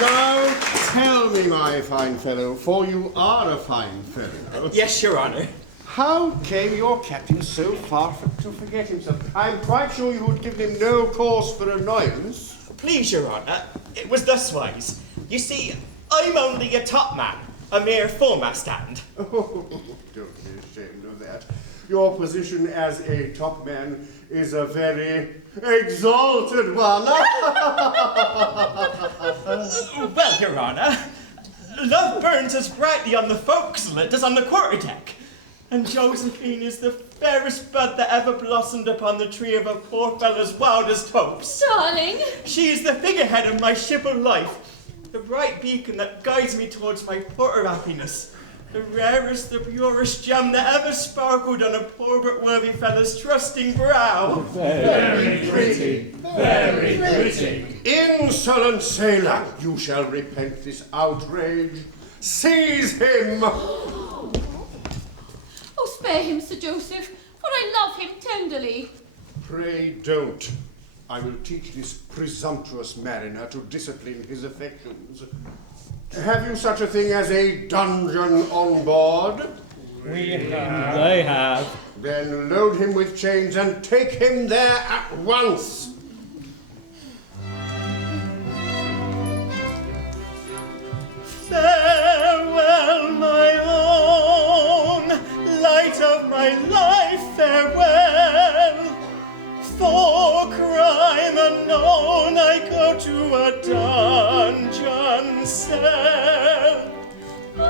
Now tell me, my fine fellow, for you are a fine fellow, Yes, Your Honour. how came your captain so far to forget himself? I'm quite sure you would give him no cause for annoyance. Please, Your Honour, it was thuswise. You see, I'm only a top man, a mere foremast hand. Oh, don't be ashamed of that. Your position as a top man is a very exalted one. Well, Your Honour, love burns as brightly on the forecastle as on the quarterdeck. And Josephine is the fairest bud that ever blossomed upon the tree of a poor fellow's wildest hopes. Darling, She is the figurehead of my ship of life, the bright beacon that guides me towards my porter happiness, the rarest, the purest gem that ever sparkled on a poor but worthy fellow's trusting brow. Very pretty, very pretty. Insolent sailor, you shall repent this outrage. Seize him! oh, spare him, Sir Joseph, for I love him tenderly. Pray don't. I will teach this presumptuous mariner to discipline his affections. Have you such a thing as a dungeon on board? They have. Then load him with chains and take him there at once. Farewell, my own, light of my life, farewell. For crime unknown, I go to a dungeon cell. I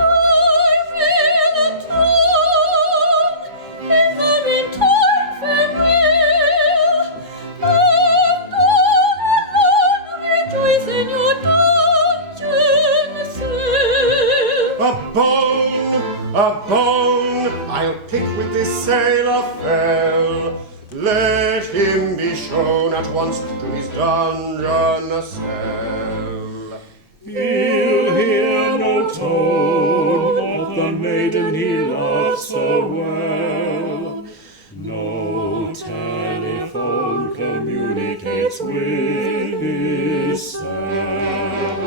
will atone in the meantime farewell, and all alone rejoice in your dungeon cell. A bone, I'll pick with this sailor fell. Let him be shown at once to his dungeon cell. He'll hear no tone of the maiden. maiden he loved so well. No telephone communicates with his cell.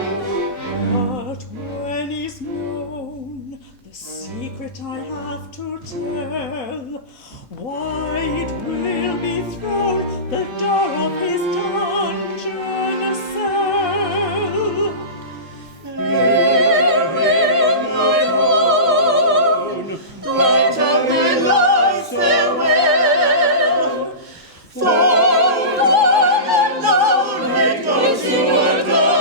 But when is known the secret I have to tell, wide will be thrown the door of his dungeon cell. Here in my own, light and may lies farewell. For one alone he goes to a dungeon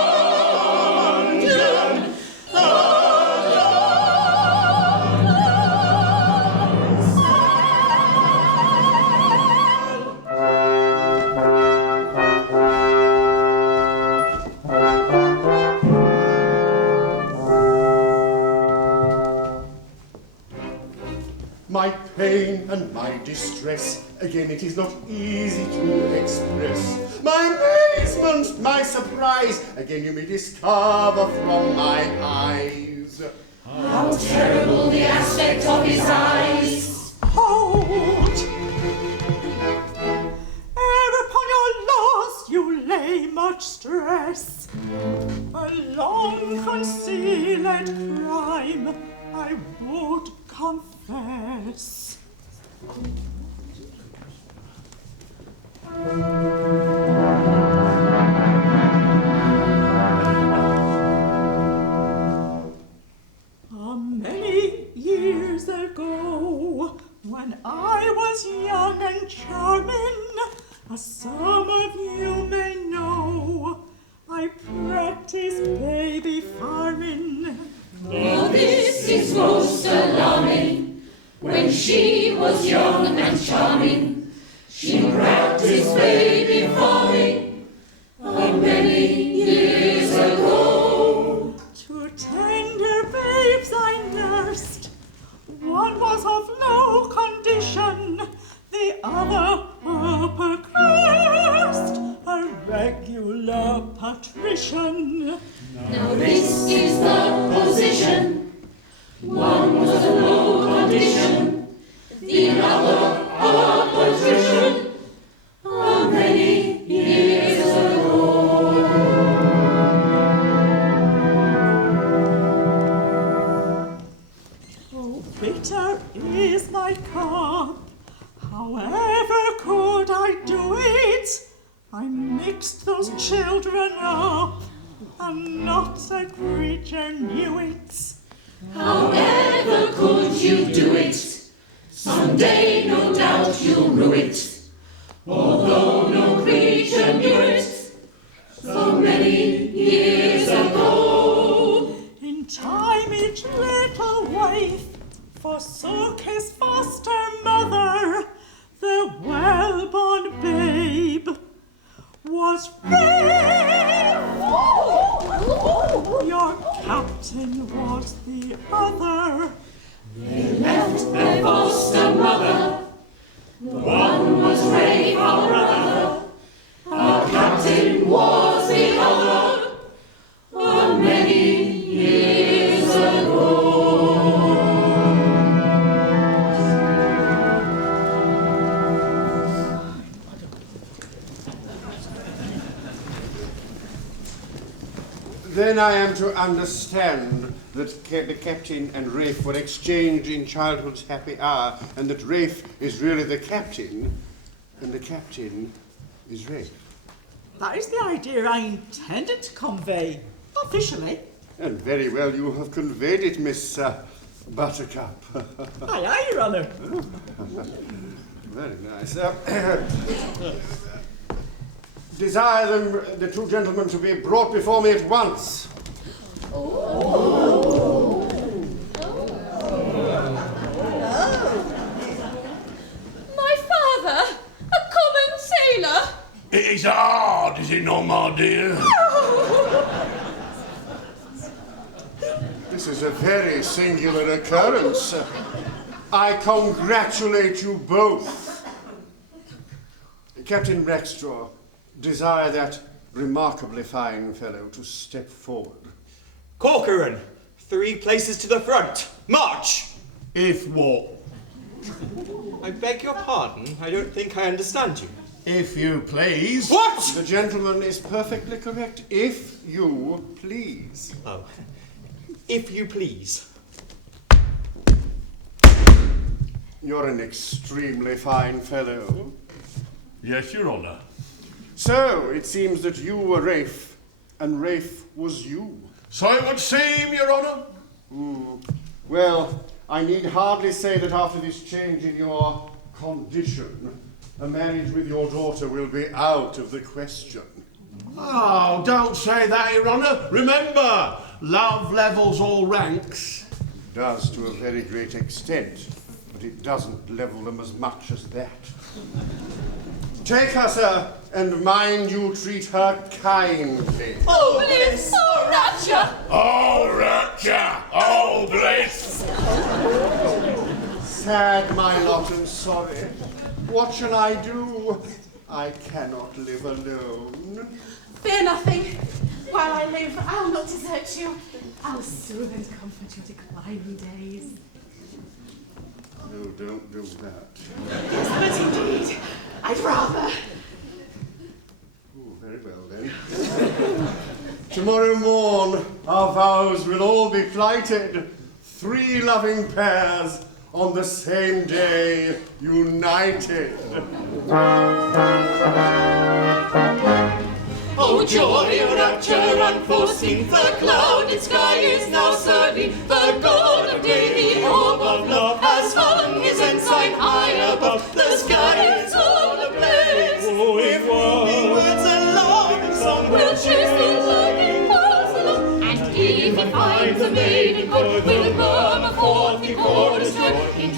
My pain and my distress, again it is not easy to express. My amazement, my surprise, again you may discover from my eyes. How terrible the aspect of his eyes. Hold! Ere upon your loss you lay much stress, a long concealed crime I would confess. Many years ago, when I was young and charming, as some of you may know, I practiced baby farming. Now this is most alarming. When she was young and charming, she practiced baby farming. Many years ago. Two tender babes I nursed. One was of low condition, the other upper crust, a regular patrician. Now this is the position. One was of low condition, the other a patrician. Many years ago. Oh, bitter is my cup. However could I do it? I mixed those children up, and not a creature knew it. However could you do it? Someday no doubt you'll rue it. Although no creature knew it, so many years ago. In time each little waif forsook his foster mother. The well-born babe was raped. Your captain was the other. They left their foster mother. One was raped, our brother. Our captain was the other. Many years ago. Then I am to understand that the captain and Rafe were exchanged in childhood's happy hour, and that Rafe is really the captain, and the captain is Rafe. That is the idea I intended to convey, officially. And very well you have conveyed it, Miss Buttercup. Aye, aye, Your Honour. Very nice. Desire them, the two gentlemen, to be brought before me at once. My father, a common sailor. It's hard, is it not, my dear? This is a very singular occurrence. I congratulate you both. Captain Rackstraw, desire that remarkably fine fellow to step forward. Corcoran, 3 places to the front. March! If what? I beg your pardon, I don't think I understand you. If you please. What? The gentleman is perfectly correct. If you please. Oh, if you please. You're an extremely fine fellow. Yes, Your Honour. So, it seems that you were Rafe, and Rafe was you. So it would seem, Your Honour. Well, I need hardly say that after this change in your condition, a marriage with your daughter will be out of the question. Oh, don't say that, Your Honour. Remember, love levels all ranks. It does to a very great extent, but it doesn't level them as much as that. Take her, sir, and mind you treat her kindly. Oh, bliss! Oh, rapture! Oh, rapture! Oh, bliss! Sad my lot and sorry. What shall I do? I cannot live alone. Fear nothing. While I live, I'll not desert you. I'll soothe and comfort your declining days. No, don't do that. Yes, but indeed, I'd rather. Oh, very well then. Tomorrow morn, our vows will all be plighted. 3 loving pairs on the same day, united. Oh, joy, rapture, unforeseen, the clouded sky is now serene. The God of day, the orb of love, has hung his ensign high above. The sky is all ablaze. With moving words and loving song, We'll chase the lightning fast along, and if he finds a maiden good, we'll murmur forth the chorus joy in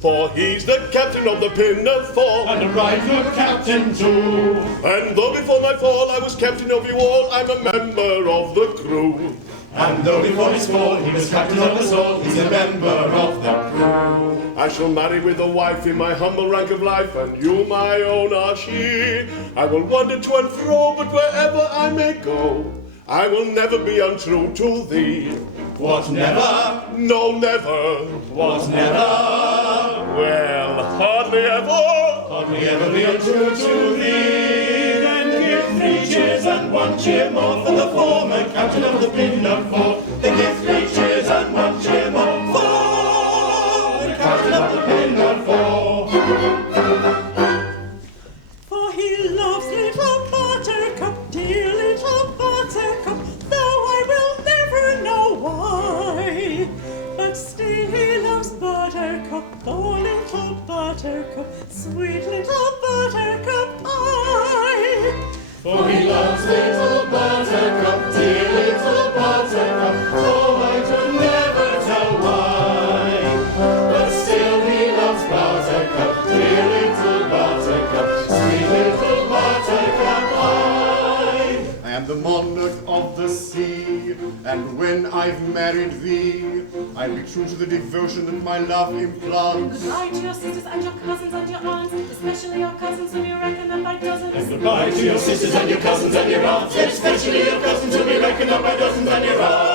For he's the captain of the Pinafore, and a right good captain too. and though before my fall I was captain of you all, I'm a member of the crew. And though before his fall he was captain of us all, he's a member of the crew. I shall marry with a wife in my humble rank of life, and you my own are she. I will wander to and fro, but wherever I may go, I will never be untrue to thee. What never? No, never. What never? Well, hardly ever. Hardly ever be untrue to thee. Then give 3 cheers and 1 cheer more for the former captain of the Pinafore. Then give 3 cheers and 1 cheer more for the captain of the Pinafore. For he loves little Buttercup, dear little Buttercup, though I will never know why. But still he loves Buttercup, oh little Buttercup, sweet little Buttercup, I. For he loves little Buttercup, dear little Buttercup, though I could never tell why. But still he loves Buttercup, dear little Buttercup, sweet little Buttercup, I am the monarch of the sea, and when I've married thee, I'll be true to the devotion that my love implants. Goodbye to your sisters and your cousins and your aunts, especially your cousins whom you reckon up by dozens. And goodbye to your sisters and your cousins and your aunts, especially your cousins whom you reckon up by dozens and your aunts.